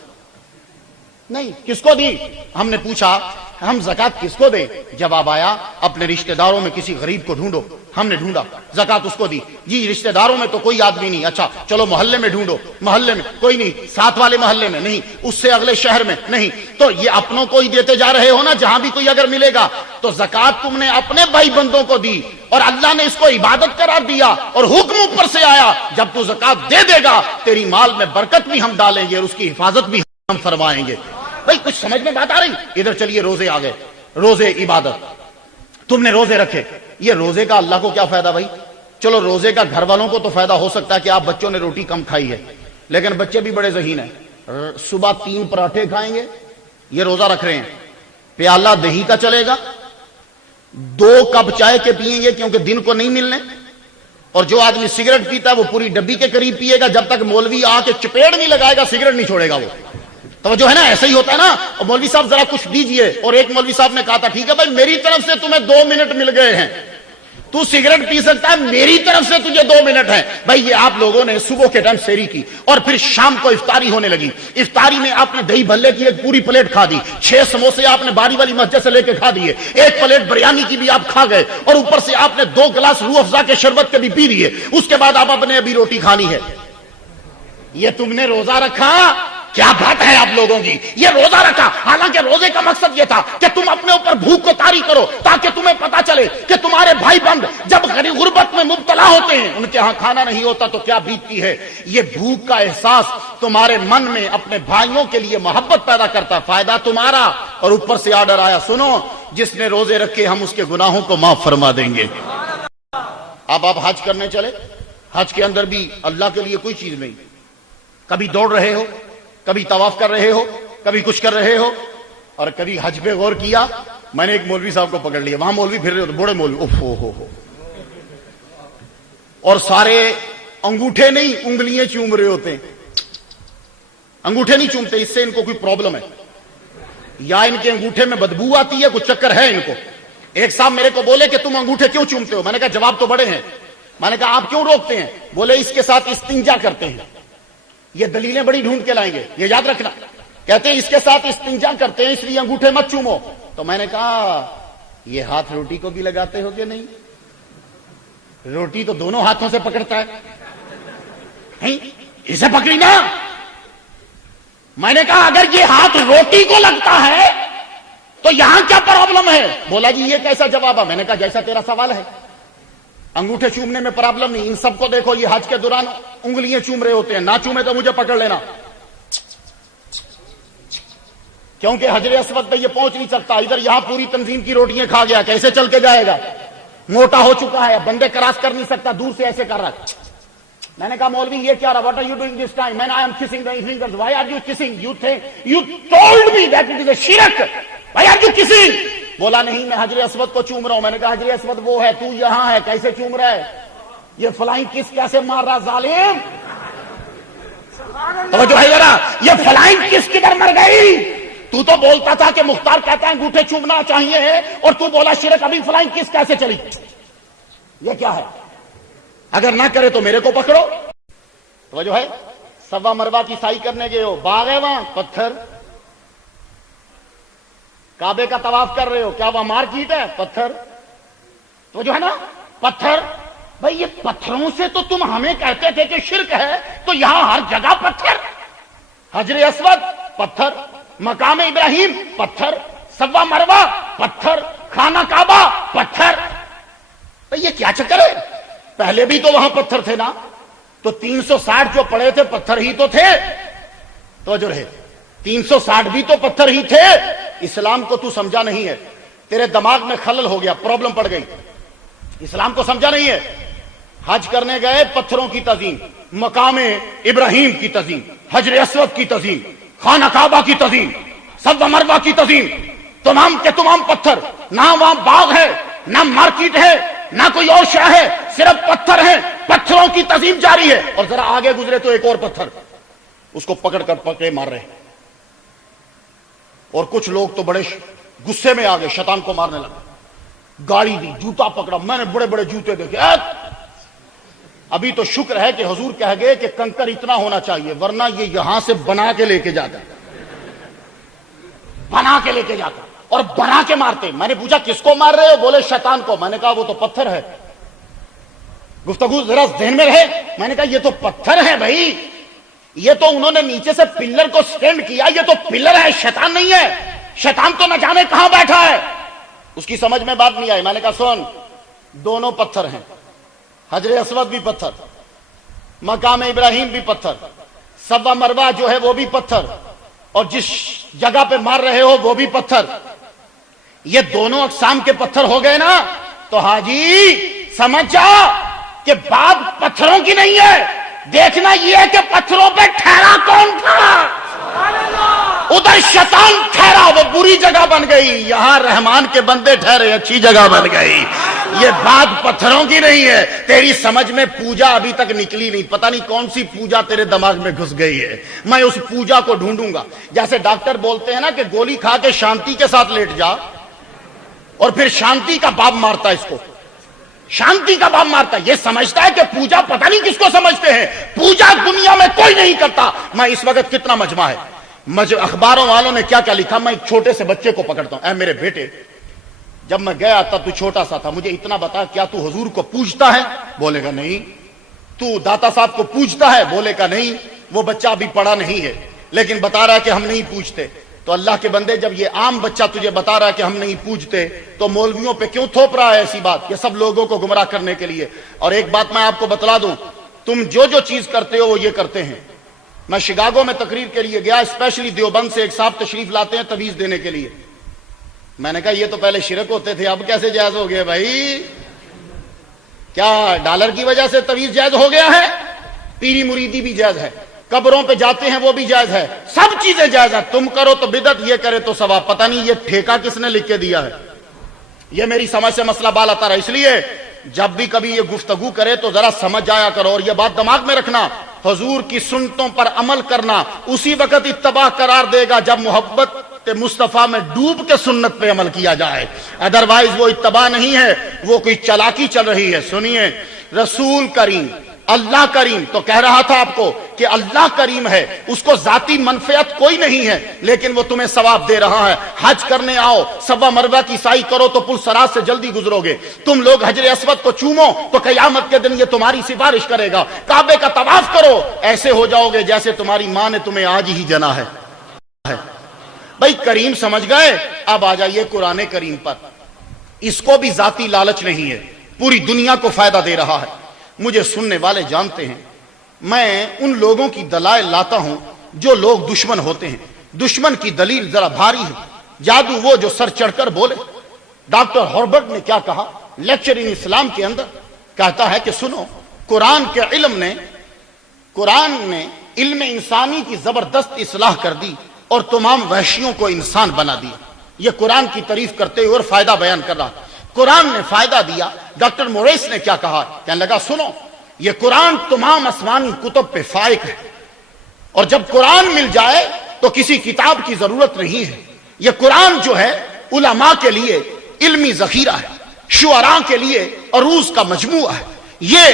نہیں، کس کو دی؟ ہم نے پوچھا ہم زکات کس کو دیں؟ جواب آیا اپنے رشتہ داروں میں کسی غریب کو ڈھونڈو. ہم نے ڈھونڈا، زکات اس کو دی. جی رشتہ داروں میں تو کوئی آدمی نہیں. اچھا چلو محلے میں ڈھونڈو. محلے میں کوئی نہیں. ساتھ والے محلے میں نہیں. اس سے اگلے شہر میں نہیں. تو یہ اپنوں کو ہی دیتے جا رہے ہو نا. جہاں بھی کوئی اگر ملے گا تو زکات تم نے اپنے بھائی بندوں کو دی اور اللہ نے اس کو عبادت قرار دیا اور حکم اوپر سے آیا جب تو زکات دے دے گا تیری مال میں برکت بھی ہم ڈالیں گے اور اس کی حفاظت بھی ہم فرمائیں گے. بھائی کچھ سمجھ میں بات آ رہی؟ ادھر چلیے روزے آ گئے. روزے عبادت، تم نے روزے رکھے. یہ روزے کا اللہ کو کیا فائدہ بھائی؟ چلو روزے کا گھر والوں کو تو فائدہ ہو سکتا ہے کہ آپ بچوں نے روٹی کم کھائی ہے، لیکن بچے بھی بڑے ذہین ہیں. صبح 3 پراٹھے کھائیں گے، یہ روزہ رکھ رہے ہیں. پیالہ دہی کا چلے گا، 2 کپ چائے کے پیئیں گے کیونکہ دن کو نہیں ملنے. اور جو آدمی سگریٹ پیتا ہے وہ پوری ڈبی کے قریب پیے گا جب تک مولوی آ کے چپیڑ نہیں لگائے گا سگریٹ نہیں چھوڑے گا وہ. تو جو ہے نا ایسا ہی ہوتا ہے نا. اور مولوی صاحب ذرا کچھ دیجئے. اور ایک مولوی صاحب نے کہا تھا ٹھیک ہے بھائی میری طرف سے تمہیں 2 منٹ مل گئے ہیں، تو سگریٹ پی سکتا ہے، میری طرف سے تجھے 2 منٹ ہیں. بھائی یہ آپ لوگوں نے صبح کے ٹائم سیری کی اور پھر شام کو افطاری ہونے لگی. افطاری میں آپ نے دہی بھلے کی ایک پوری پلیٹ کھا دی، 6 سموسے آپ نے باری والی مسجد سے لے کے کھا دیے، 1 پلیٹ بریانی کی بھی آپ کھا گئے اور اوپر سے آپ نے 2 گلاس روح افزا کے شربت کے بھی پی لیے. اس کے بعد آپ نے ابھی روٹی کھانی ہے. یہ تم نے روزہ رکھا؟ کیا بات ہے آپ لوگوں کی. یہ روزہ رکھا، حالانکہ روزے کا مقصد یہ تھا کہ تم اپنے اوپر بھوک کو طاری کرو تاکہ تمہیں پتا چلے کہ تمہارے بھائی بند جب غربت میں مبتلا ہوتے ہیں، ان کے ہاں کھانا نہیں ہوتا تو کیا بیتتی ہے. یہ بھوک کا احساس تمہارے من میں اپنے بھائیوں کے لیے محبت پیدا کرتا. فائدہ تمہارا اور اوپر سے آرڈر آیا سنو جس نے روزے رکھے ہم اس کے گناہوں کو معاف فرما دیں گے. اب آپ حج کرنے چلے، حج کے اندر بھی اللہ کے لیے کوئی چیز نہیں. کبھی دوڑ رہے ہو، کبھی طواف کر رہے ہو، کبھی کچھ کر رہے ہو. اور کبھی حج پہ غور کیا؟ میں نے ایک مولوی صاحب کو پکڑ لیا، وہاں مولوی پھر رہے ہوتے، بڑے مولوی، اوف ہو، اور سارے انگوٹھے نہیں انگلیاں چوم رہے ہوتے ہیں۔ انگوٹھے نہیں چومتے، اس سے ان کو کوئی پرابلم ہے، یا ان کے انگوٹھے میں بدبو آتی ہے، کچھ چکر ہے ان کو۔ ایک صاحب میرے کو بولے کہ تم انگوٹھے کیوں چومتے ہو؟ میں نے کہا جواب تو بڑے ہیں۔ میں نے کہا آپ کیوں روکتے ہیں؟ بولے اس کے ساتھ استنجا کرتے ہیں۔ یہ دلیلیں بڑی ڈھونڈ کے لائیں گے، یہ یاد رکھنا۔ کہتے ہیں اس کے ساتھ استنجا کرتے ہیں اس لیے انگوٹھے مت چومو۔ تو میں نے کہا یہ ہاتھ روٹی کو بھی لگاتے ہو کہ نہیں؟ روٹی تو دونوں ہاتھوں سے پکڑتا ہے، اسے پکڑی نا۔ میں نے کہا اگر یہ ہاتھ روٹی کو لگتا ہے تو یہاں کیا پرابلم ہے؟ بولا جی یہ کیسا جواب ہے؟ میں نے کہا جیسا تیرا سوال ہے، انگوٹھے چومنے میں پرابلم نہیں، ان سب کو دیکھو یہ حج کے دوران انگلیاں چوم رہے ہوتے ہیں، نہ چومے تو مجھے پکڑ لینا، کیونکہ حجر اسود پہ یہ پہنچ نہیں سکتا، ادھر یہاں پوری تنظیم کی روٹیاں کھا گیا، کیسے چل کے جائے گا؟ موٹا ہو چکا ہے، بندے کراس کر نہیں سکتا، دور سے ایسے کر رہا ہے۔ میں نے کہا مولوی یہ کیا رہا؟ What are you doing this time? میں نے I am kissing the fingers. Why are you kissing? You told me that it is a شرک، وائی آر یو کسنگ؟ بولا نہیں میں حجر اسود کو چوم رہا ہوں۔ میں نے کہا حجر اسود وہ ہے، تو یہاں ہے، کیسے چوم رہا ہے؟ یہ فلائنگ کس کیسے مار رہا ظالم؟ توجہ ہے ذرا، یہ فلائنگ کس کدھر مر گئی؟ تو بولتا تھا کہ مختار کہتا ہے انگوٹھے چومنا چاہیے ہے، اور تو بولا شرک، ابھی فلائنگ کس کیسے چلی؟ یہ کیا ہے؟ اگر نہ کرے تو میرے کو پکڑو۔ توجہ ہے، سوا مروا کی سائی کرنے گئے ہو، باغ ہے وہاں، پتھر۔ کعبے کا طواف کر رہے ہو، کیا وہاں مارکیٹ ہے؟ پتھر۔ توجہ ہے نا، پتھر۔ بھئی یہ پتھروں سے تو تم ہمیں کہتے تھے کہ شرک ہے، تو یہاں ہر جگہ پتھر، حجر اسود پتھر، مقام ابراہیم پتھر، سوا مروا پتھر، خانہ کعبہ پتھر۔ بھئی یہ کیا چکر ہے؟ پہلے بھی تو وہاں پتھر تھے نا، تو 360 جو پڑے تھے پتھر ہی تو تھے۔ تو جو رہے 360 بھی تو پتھر ہی تھے۔ اسلام کو تو سمجھا نہیں ہے، تیرے دماغ میں خلل ہو گیا، پرابلم پڑ گئی، اسلام کو سمجھا نہیں ہے۔ حج کرنے گئے، پتھروں کی تعظیم، مقام ابراہیم کی تعظیم، حجر اسود کی تعظیم، خانہ کعبہ کی تعظیم، صفا مروہ کی تعظیم، تمام کے تمام پتھر، نہ وہاں باغ ہے، نہ مارکیٹ ہے، نہ کوئی اور شے ہے، صرف پتھر ہیں، پتھروں کی تعظیم جاری ہے۔ اور ذرا آگے گزرے تو ایک اور پتھر، اس کو پکڑ کر پکڑے مار رہے ہیں، اور کچھ لوگ تو بڑے غصے میں آ گئے، شیطان کو مارنے لگے، گاڑی دی، جوتا پکڑا، میں نے بڑے بڑے جوتے دیکھے۔ ابھی تو شکر ہے کہ حضور کہہ گئے کہ کنکر اتنا ہونا چاہیے، ورنہ یہ یہاں سے بنا کے لے کے جاتا، بنا کے لے کے جاتا اور بنا کے مارتے۔ میں نے پوچھا کس کو مار رہے ہو؟ بولے شیطان کو۔ میں نے کہا وہ تو پتھر ہے، گفتگو ذرا ذہن میں رہے۔ میں نے کہا یہ تو پتھر ہے بھائی، یہ تو انہوں نے نیچے سے پلر کو سٹینڈ کیا، یہ تو پلر ہے، شیطان نہیں ہے۔ شیطان تو نہ جانے کہاں بیٹھا ہے، اس کی سمجھ میں بات نہیں آئی۔ میں نے کہا سن، دونوں پتھر ہیں، حجر اسود بھی پتھر، مقام ابراہیم بھی پتھر، صفا مروہ جو ہے وہ بھی پتھر، اور جس جگہ پہ مار رہے ہو وہ بھی پتھر۔ یہ دونوں اقسام کے پتھر ہو گئے نا، تو حاجی سمجھ جا کہ بات پتھروں کی نہیں ہے، دیکھنا یہ ہے کہ پتھروں پہ ٹھہرا کون تھا۔ ادھر شیطان ٹھہرا، وہ بری جگہ بن گئی، یہاں رحمان کے بندے ٹھہرے، اچھی جگہ بن گئی۔ یہ بات پتھروں کی نہیں ہے، تیری سمجھ میں پوجا ابھی تک نکلی نہیں، پتہ نہیں کون سی پوجا تیرے دماغ میں گھس گئی ہے، میں اس پوجا کو ڈھونڈوں گا۔ جیسے ڈاکٹر بولتے ہیں نا کہ گولی کھا کے شانتی کے ساتھ لیٹ جا، اور پھر شانتی کا باب مارتا ہے، اس کو شانتی کا باب مارتا ہے، یہ سمجھتا ہے کہ پوجا پتہ نہیں کس کو سمجھتے ہیں، پوجا دنیا میں کوئی نہیں کرتا۔ میں اس وقت کتنا مجمع ہے، اخباروں والوں نے کیا کیا لکھا، میں ایک چھوٹے سے بچے کو پکڑتا ہوں، اے میرے بیٹے، جب میں گیا تب تو چھوٹا سا تھا، مجھے اتنا بتا، کیا تو حضور کو پوجتا ہے؟ بولے گا نہیں۔ تو داتا صاحب کو پوجتا ہے؟ بولے گا نہیں۔ وہ بچہ ابھی پڑھا نہیں ہے لیکن بتا رہا ہے کہ ہم نہیں پوجتے۔ تو اللہ کے بندے، جب یہ عام بچہ تجھے بتا رہا ہے کہ ہم نہیں پوجتے، تو مولویوں پہ کیوں تھوپ رہا ہے ایسی بات؟ یہ سب لوگوں کو گمراہ کرنے کے لیے۔ اور ایک بات میں آپ کو بتلا دوں، تم جو چیز کرتے ہو وہ یہ کرتے ہیں۔ میں شکاگو میں تقریر کے لیے گیا، اسپیشلی دیوبند سے ایک صاحب تشریف لاتے ہیں تویز دینے کے لیے۔ میں نے کہا یہ تو پہلے شرک ہوتے تھے، اب کیسے جائز ہو گئے بھائی؟ کیا ڈالر کی وجہ سے تویز جائز ہو گیا ہے؟ پیری مریدی بھی جائز ہے، قبروں پہ جاتے ہیں وہ بھی جائز ہے، سب چیزیں جائز ہیں، تم کرو تو بدعت، یہ کرے تو ثواب۔ پتہ نہیں یہ ٹھیکہ کس نے لکھ کے دیا ہے، یہ میری سمجھ سے مسئلہ بال آتا رہا۔ اس لیے جب بھی کبھی یہ گفتگو کرے تو ذرا سمجھ آیا کرو، اور یہ بات دماغ میں رکھنا، حضور کی سنتوں پر عمل کرنا اسی وقت اتباع قرار دے گا جب محبت مصطفیٰ میں ڈوب کے سنت پہ عمل کیا جائے، ادروائز وہ اتباع نہیں ہے، وہ کوئی چلاکی چل رہی ہے۔ سنیے، رسول کریم اللہ کریم تو کہہ رہا تھا آپ کو کہ اللہ کریم ہے، اس کو ذاتی منفعت کوئی نہیں ہے، لیکن وہ تمہیں ثواب دے رہا ہے۔ حج کرنے آؤ، صفا مروہ کی سعی کرو تو پل صراط سے جلدی گزرو گے۔ تم لوگ حجر اسود کو چومو تو قیامت کے دن یہ تمہاری سفارش کرے گا۔ کعبے کا طواف کرو، ایسے ہو جاؤ گے جیسے تمہاری ماں نے تمہیں آج ہی جنا ہے۔ بھائی کریم سمجھ گئے؟ اب آ جائیے قرآن کریم پر، اس کو بھی ذاتی لالچ نہیں ہے، پوری دنیا کو فائدہ دے رہا ہے۔ مجھے سننے والے جانتے ہیں، میں ان لوگوں کی دلائل لاتا ہوں جو لوگ دشمن ہوتے ہیں۔ دشمن کی دلیل ذرا بھاری ہے، جادو وہ جو سر چڑھ کر بولے۔ ڈاکٹر ہاربرٹ نے کیا کہا لیکچر ان اسلام کے اندر؟ کہتا ہے کہ سنو، قرآن نے علم انسانی کی زبردست اصلاح کر دی اور تمام وحشیوں کو انسان بنا دیا۔ یہ قرآن کی تعریف کرتے ہوئے اور فائدہ بیان کر رہا، قرآن نے فائدہ دیا۔ ڈاکٹر موریس نے کیا کہا؟ کہنے لگا سنو، یہ قرآن تمام آسمانی کتب پہ فائق ہے، اور جب قرآن مل جائے تو کسی کتاب کی ضرورت نہیں ہے۔ یہ قرآن جو ہے علماء کے لیے علمی ذخیرہ ہے، شعراء کے لیے عروض کا مجموعہ ہے، یہ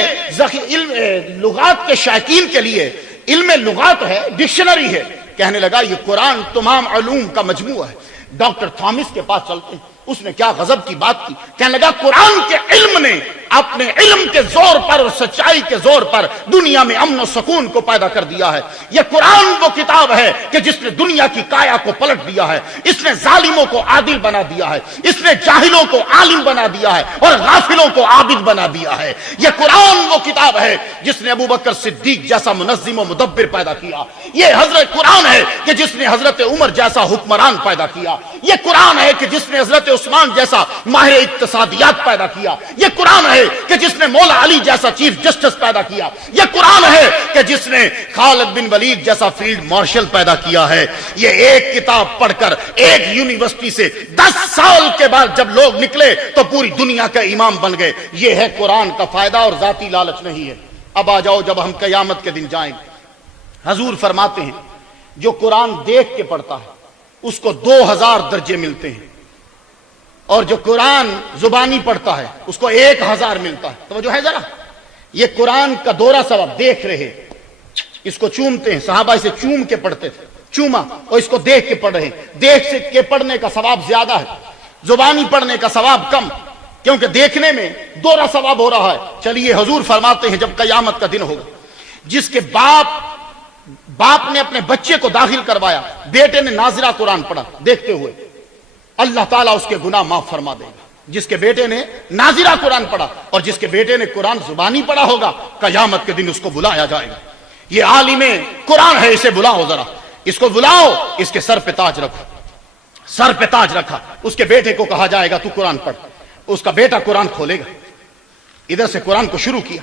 لغات کے شائقین کے لیے علم لغات ہے، ڈکشنری ہے۔ کہنے لگا یہ قرآن تمام علوم کا مجموعہ ہے۔ ڈاکٹر تھامس کے پاس چلتے ہیں، اس نے کیا غضب کی بات کی، کہنے لگا قرآن کے علم نے اپنے علم کے زور پر اور سچائی کے زور پر دنیا میں امن و سکون کو پیدا کر دیا ہے۔ یہ قرآن وہ کتاب ہے کہ جس نے دنیا کی کایا کو پلٹ دیا ہے، اس نے ظالموں کو عادل بنا دیا ہے، اس نے جاہلوں کو عالم بنا دیا ہے اور غافلوں کو عابد بنا دیا ہے۔ یہ قرآن وہ کتاب ہے جس نے ابو بکر صدیق جیسا منظم و مدبر پیدا کیا۔ یہ حضرت قرآن ہے کہ جس نے حضرت عمر جیسا حکمران پیدا کیا۔ یہ قرآن ہے کہ جس نے حضرت عثمان جیسا ماہر اقتصادیات پیدا کیا۔ یہ قرآن ہے کہ جس نے مولا علی جیسا چیف جسٹس پیدا کیا۔ یہ قرآن ہے کہ جس نے خالد بن ولید جیسا فیلڈ مارشل پیدا کیا ہے۔ یہ ایک کتاب پڑھ کر ایک یونیورسٹی سے 10 سال کے بعد جب لوگ نکلے تو پوری دنیا کا امام بن گئے۔ یہ ہے قرآن کا فائدہ اور ذاتی لالچ نہیں ہے۔ اب آ جاؤ، جب ہم قیامت کے دن جائیں گے، حضور فرماتے ہیں جو قرآن دیکھ کے پڑھتا ہے اس کو 2000 درجے ملتے ہیں، اور جو قرآن زبانی پڑھتا ہے اس کو 1000 ملتا ہے۔ توجہ ہے ذرا، یہ قرآن کا دورہ ثواب، دیکھ رہے، اس کو چومتے ہیں، صحابہ اسے چوم کے پڑھتے تھے، چوما، اور اس کو دیکھ کے پڑھ رہے ہیں۔ دیکھ کے پڑھنے کا ثواب زیادہ ہے، زبانی پڑھنے کا ثواب کم، کیونکہ دیکھنے میں دورہ ثواب ہو رہا ہے۔ چلیے، حضور فرماتے ہیں جب قیامت کا دن ہوگا، جس کے باپ نے اپنے بچے کو داخل کروایا، بیٹے نے ناظرہ قرآن پڑھا دیکھتے ہوئے، اللہ تعالیٰ اس کے گناہ معاف فرما دے گا۔ جس کے بیٹے نے ناظرہ قرآن پڑھا اور جس کے بیٹے نے قرآن زبانی پڑھا ہوگا، قیامت کے دن اس کو بلایا جائے گا۔ یہ عالم قرآن ہے، اسے بلاؤ، ذرا اس کو بلاؤ، اس کے سر پہ تاج رکھو۔ سر پہ تاج رکھا، اس کے بیٹے کو کہا جائے گا تو قرآن پڑھ۔ اس کا بیٹا قرآن کھولے گا، ادھر سے قرآن کو شروع کیا،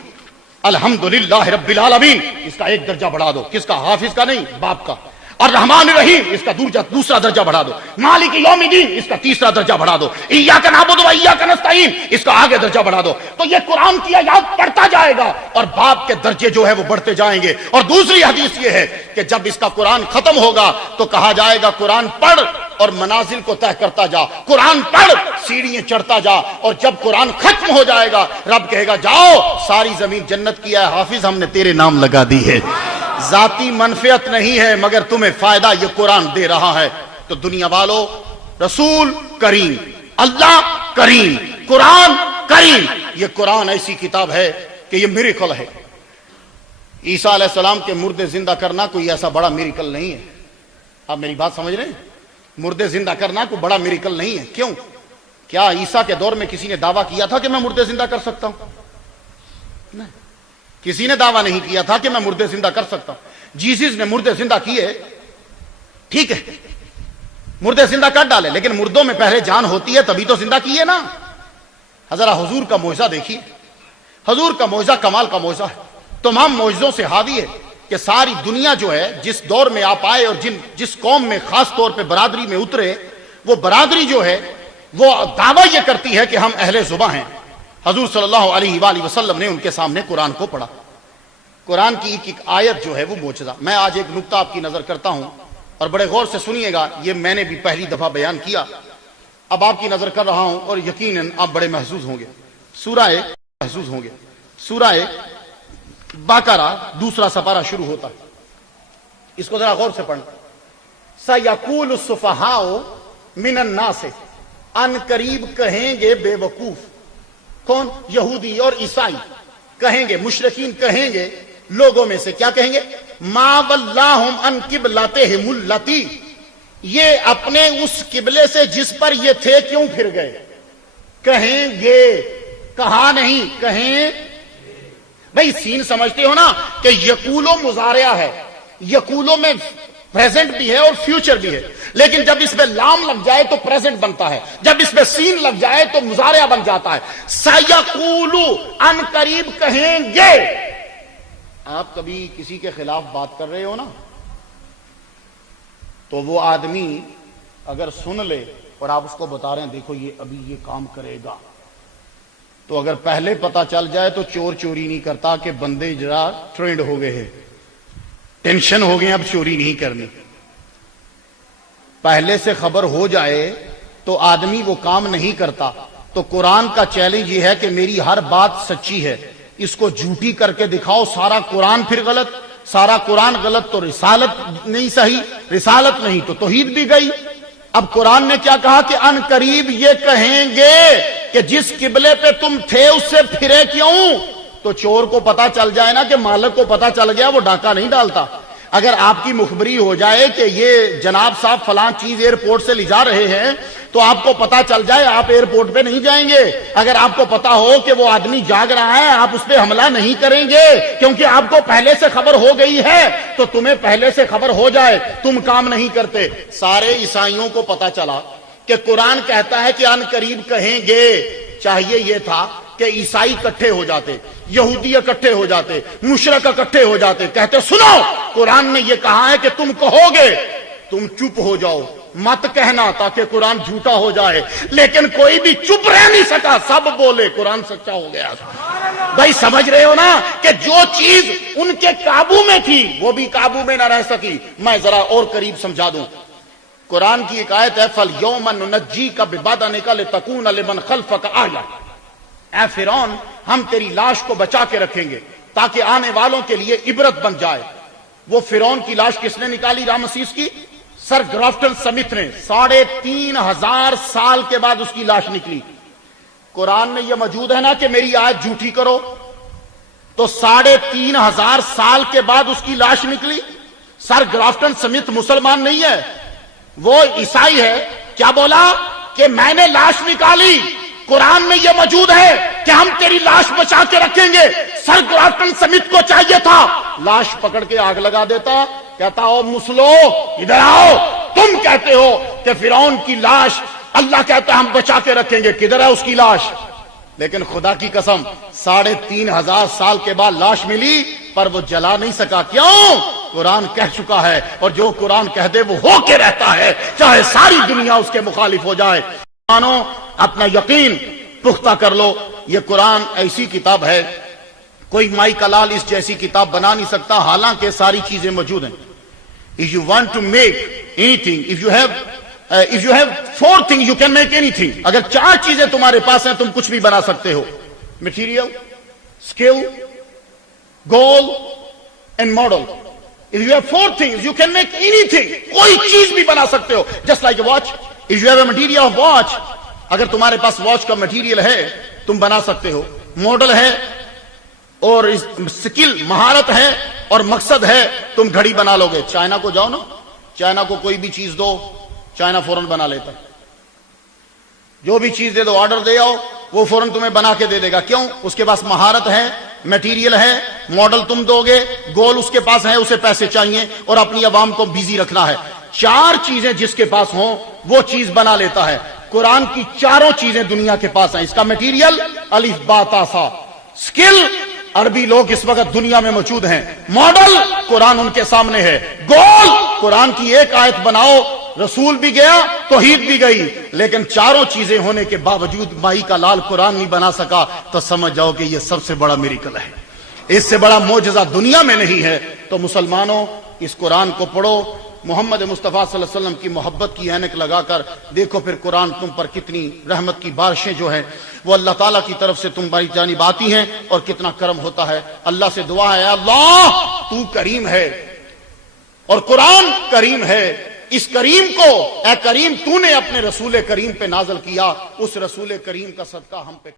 الحمدللہ رب العالمین، اس کا ایک درجہ بڑھا دو، کس کا؟ حافظ کا نہیں، باپ کا۔ الرحمن الرحیم، اس کا دوسرا درجہ بڑھا دو۔ مالک یوم الدین، اس کا تیسرا درجہ بڑھا دو۔ ایاک نعبد و ایاک نستعین، اس کا آگے درجہ بڑھا دو۔ تو یہ قرآن کی آیات پڑھتا جائے گا اور باپ کے درجے جو ہے وہ بڑھتے جائیں گے۔ اور دوسری حدیث یہ ہے کہ جب اس کا قرآن ختم ہوگا تو کہا جائے گا قرآن پڑھ اور منازل کو طے کرتا جا، قرآن پڑھ، سیڑھیاں چڑھتا جا، اور جب قرآن ختم ہو جائے گا رب کہے گا جاؤ، ساری زمین جنت کی ہے حافظ، ہم نے تیرے نام لگا دی ہے۔ ذاتی منفعت نہیں ہے مگر تمہیں فائدہ یہ قرآن دے رہا ہے۔ تو دنیا والو، رسول کریم، اللہ کریم، قرآن کریم، یہ قرآن ایسی کتاب ہے کہ یہ میریکل ہے۔ عیسیٰ علیہ السلام کے مردے زندہ کرنا کوئی ایسا بڑا میریکل نہیں ہے۔ آپ میری بات سمجھ رہے ہیں؟ مردے زندہ کرنا کوئی بڑا میریکل نہیں ہے۔ کیوں؟ کیا عیسیٰ کے دور میں کسی نے دعویٰ کیا تھا کہ میں مردے زندہ کر سکتا ہوں؟ نہیں، کسی نے دعویٰ نہیں کیا تھا کہ میں مردے زندہ کر سکتا ہوں۔ جیسس نے مردے زندہ کیے، ٹھیک ہے، مردے زندہ کر ڈالے، لیکن مردوں میں پہلے جان ہوتی ہے تبھی تو زندہ کیے نا۔ حضرت حضور کا معجزہ دیکھیے، حضور کا معجزہ کمال کا معجزہ ہے، تمام معجزوں سے حاوی ہے۔ کہ ساری دنیا جو ہے جس دور میں آپ آئے اور جس قوم میں خاص طور پہ برادری میں اترے، وہ برادری جو ہے وہ دعویٰ یہ کرتی ہے کہ ہم اہل زباں ہیں۔ حضور صلی اللہ علیہ وآلہ وسلم نے ان کے سامنے قرآن کو پڑھا۔ قرآن کی ایک ایک آیت جو ہے وہ معجزہ۔ میں آج ایک نکتہ آپ کی نظر کرتا ہوں اور بڑے غور سے سنیے گا، یہ میں نے بھی پہلی دفعہ بیان کیا، اب آپ کی نظر کر رہا ہوں اور یقیناً آپ بڑے محظوظ ہوں گے۔ سورہ بقرہ دوسرا سپارہ شروع ہوتا ہے، اس کو ذرا غور سے پڑھنا۔ سَيَقُولُ السُّفَهَاءُ مِنَ النَّاسِ، ان قریب کہیں گے بے وقوف، کون؟ یہودی اور عیسائی کہیں گے، مشرکین کہیں گے لوگوں میں سے، کیا کہیں گے؟ مَا وَلَّاهُمْ عَنْ قِبْلَتِهِمُ الَّتِي، یہ اپنے اس قبلے سے جس پر یہ تھے کیوں پھر گئے؟ کہیں گے، کہا نہیں، کہیں۔ بھئی سین سمجھتے ہو نا کہ یقولو مضارعہ ہے، یقولو میں پریزنٹ بھی ہے اور فیوچر بھی ہے، لیکن جب اس میں لام لگ جائے تو پریزنٹ بنتا ہے، جب اس میں سین لگ جائے تو مضارعہ بن جاتا ہے۔ سَيَقُولُ، ان قریب کہیں گے۔ آپ کبھی کسی کے خلاف بات کر رہے ہو نا تو وہ آدمی اگر سن لے اور آپ اس کو بتا رہے ہیں دیکھو یہ ابھی یہ کام کرے گا، تو اگر پہلے پتا چل جائے تو چور چوری نہیں کرتا کہ بندے ذرا ٹرینڈ ہو گئے ہیں، ٹینشن ہو گئے، اب چوری نہیں کرنی۔ پہلے سے خبر ہو جائے تو آدمی وہ کام نہیں کرتا۔ تو قرآن کا چیلنج یہ ہے کہ میری ہر بات سچی ہے، اس کو جھوٹی کر کے دکھاؤ، سارا قرآن پھر غلط، سارا قرآن غلط تو رسالت نہیں صحیح، رسالت نہیں تو توحید بھی گئی۔ اب قرآن نے کیا کہا کہ ان قریب یہ کہیں گے کہ جس قبلے پہ تم تھے اس سے پھرے کیوں؟ تو چور کو پتا چل جائے نا کہ مالک کو پتا چل گیا، وہ ڈاکہ نہیں ڈالتا۔ اگر آپ کی مخبری ہو جائے کہ یہ جناب صاحب فلاں چیز ایئرپورٹ سے لے جا رہے ہیں تو آپ کو پتا چل جائے، آپ ایئرپورٹ پہ نہیں جائیں گے۔ اگر آپ کو پتا ہو کہ وہ آدمی جاگ رہا ہے، آپ اس پہ حملہ نہیں کریں گے کیونکہ آپ کو پہلے سے خبر ہو گئی ہے۔ تو تمہیں پہلے سے خبر ہو جائے تم کام نہیں کرتے۔ سارے عیسائیوں کو پتا چلا کہ قرآن کہتا ہے کہ ان قریب کہیں گے، چاہیے یہ تھا کہ عیسائی اکٹھے ہو جاتے، یہودی اکٹھے ہو جاتے، مشرک اکٹھے ہو جاتے، کہتے سنو قرآن نے یہ کہا ہے کہ تم کہو گے، تم چپ ہو جاؤ، مت کہنا تاکہ قرآن جھوٹا ہو جائے۔ لیکن کوئی بھی چپ رہ نہیں سکا، سب بولے، قرآن سچا ہو گیا۔ بھائی سمجھ رہے ہو نا کہ جو چیز ان کے قابو میں تھی وہ بھی قابو میں نہ رہ سکی۔ میں ذرا اور قریب سمجھا دوں، قرآن کی ایک آیت ہے فَالْيَوْمَ نُنَجِّيكَ بِبَدَنِكَ لِتَكُونَ لِمَنْ خَلْفَكَ آیَةً، اے فرعون ہم تیری لاش کو بچا کے رکھیں گے تاکہ آنے والوں کے لیے عبرت بن جائے۔ وہ فرعون کی لاش کس نے نکالی؟ رامسیس کی سر گرافٹن سمتھ نے، 3500 سال کے بعد اس کی لاش نکلی۔ قرآن میں یہ موجود ہے نا کہ میری آیت جھوٹی کرو، تو 3500 سال کے بعد اس کی لاش نکلی۔ سر گرافٹن سمتھ مسلمان نہیں ہے، وہ عیسائی ہے۔ کیا بولا کہ میں نے لاش نکالی، قرآن میں یہ موجود ہے کہ ہم تیری لاش بچا کے رکھیں گے۔ سر گرافٹن سمتھ کو چاہیے تھا لاش پکڑ کے آگ لگا دیتا، کہتا او مسلو ادھر آؤ، تم کہتے ہو کہ فرعون کی لاش اللہ کہتا ہے ہم بچا کے رکھیں گے، کدھر ہے اس کی لاش؟ لیکن خدا کی قسم 3500 سال کے بعد لاش ملی پر وہ جلا نہیں سکا۔ کیوں؟ قرآن کہہ چکا ہے، اور جو قرآن کہہ دے وہ ہو کے رہتا ہے، چاہے ساری دنیا اس کے مخالف ہو جائے۔ مانو، اپنا یقین پختہ کر لو، یہ قرآن ایسی کتاب ہے کوئی مائی کلال اس جیسی کتاب بنا نہیں سکتا، حالانکہ ساری چیزیں موجود ہیں۔ If you want to make anything, if you have 4 things, you can make anything. اگر 4 چیزیں تمہارے پاس ہیں تم کچھ بھی بنا سکتے ہو، material, skill, goal and model. If you have 4 things, you can make anything. کوئی چیز بھی بنا سکتے ہو. Just like a watch. If you have a material of watch, اگر تمہارے پاس واچ کا مٹیریل ہے تم بنا سکتے ہو، ماڈل ہے اور سکل مہارت ہے اور مقصد ہے تم گھڑی بنا لو گے۔ چائنا کو جاؤ نا، چائنا کو کوئی بھی چیز دو، چائنا فوراً بنا لیتا، جو بھی چیز دے دو، آرڈر دے آؤ، وہ فوراً تمہیں بنا کے دے دے گا۔ کیوں؟ اس کے پاس مہارت ہے، میٹیریل ہے، ماڈل تم دو گے، گول اس کے پاس ہے، اسے پیسے چاہیے اور اپنی عوام کو بیزی رکھنا ہے۔ 4 چیزیں جس کے پاس ہوں وہ چیز بنا لیتا ہے۔ قرآن کی 4 چیزیں دنیا کے پاس ہیں، اس کا میٹیریل الف با تا سا، سکل عربی لوگ اس وقت دنیا میں موجود ہیں، ماڈل قرآن ان کے سامنے ہے، گول قرآن کی ایک آیت بناؤ، رسول بھی گیا توحید بھی گئی، لیکن چاروں چیزیں ہونے کے باوجود مائی کا لال قرآن نہیں بنا سکا، تو سمجھ جاؤ کہ یہ سب سے بڑا میریکل ہے، اس سے بڑا معجزہ دنیا میں نہیں ہے۔ تو مسلمانوں اس قرآن کو پڑھو، محمد مصطفیٰ صلی اللہ علیہ وسلم کی محبت کی اینک لگا کر دیکھو، پھر قرآن تم پر کتنی رحمت کی بارشیں جو ہیں وہ اللہ تعالیٰ کی طرف سے تمہاری جانب آتی ہیں، اور کتنا کرم ہوتا ہے۔ اللہ سے دعا ہے، اللہ تو کریم ہے اور قرآن کریم ہے، اس کریم کو اے کریم تو نے اپنے رسول کریم پہ نازل کیا، اس رسول کریم کا صدقہ ہم پہ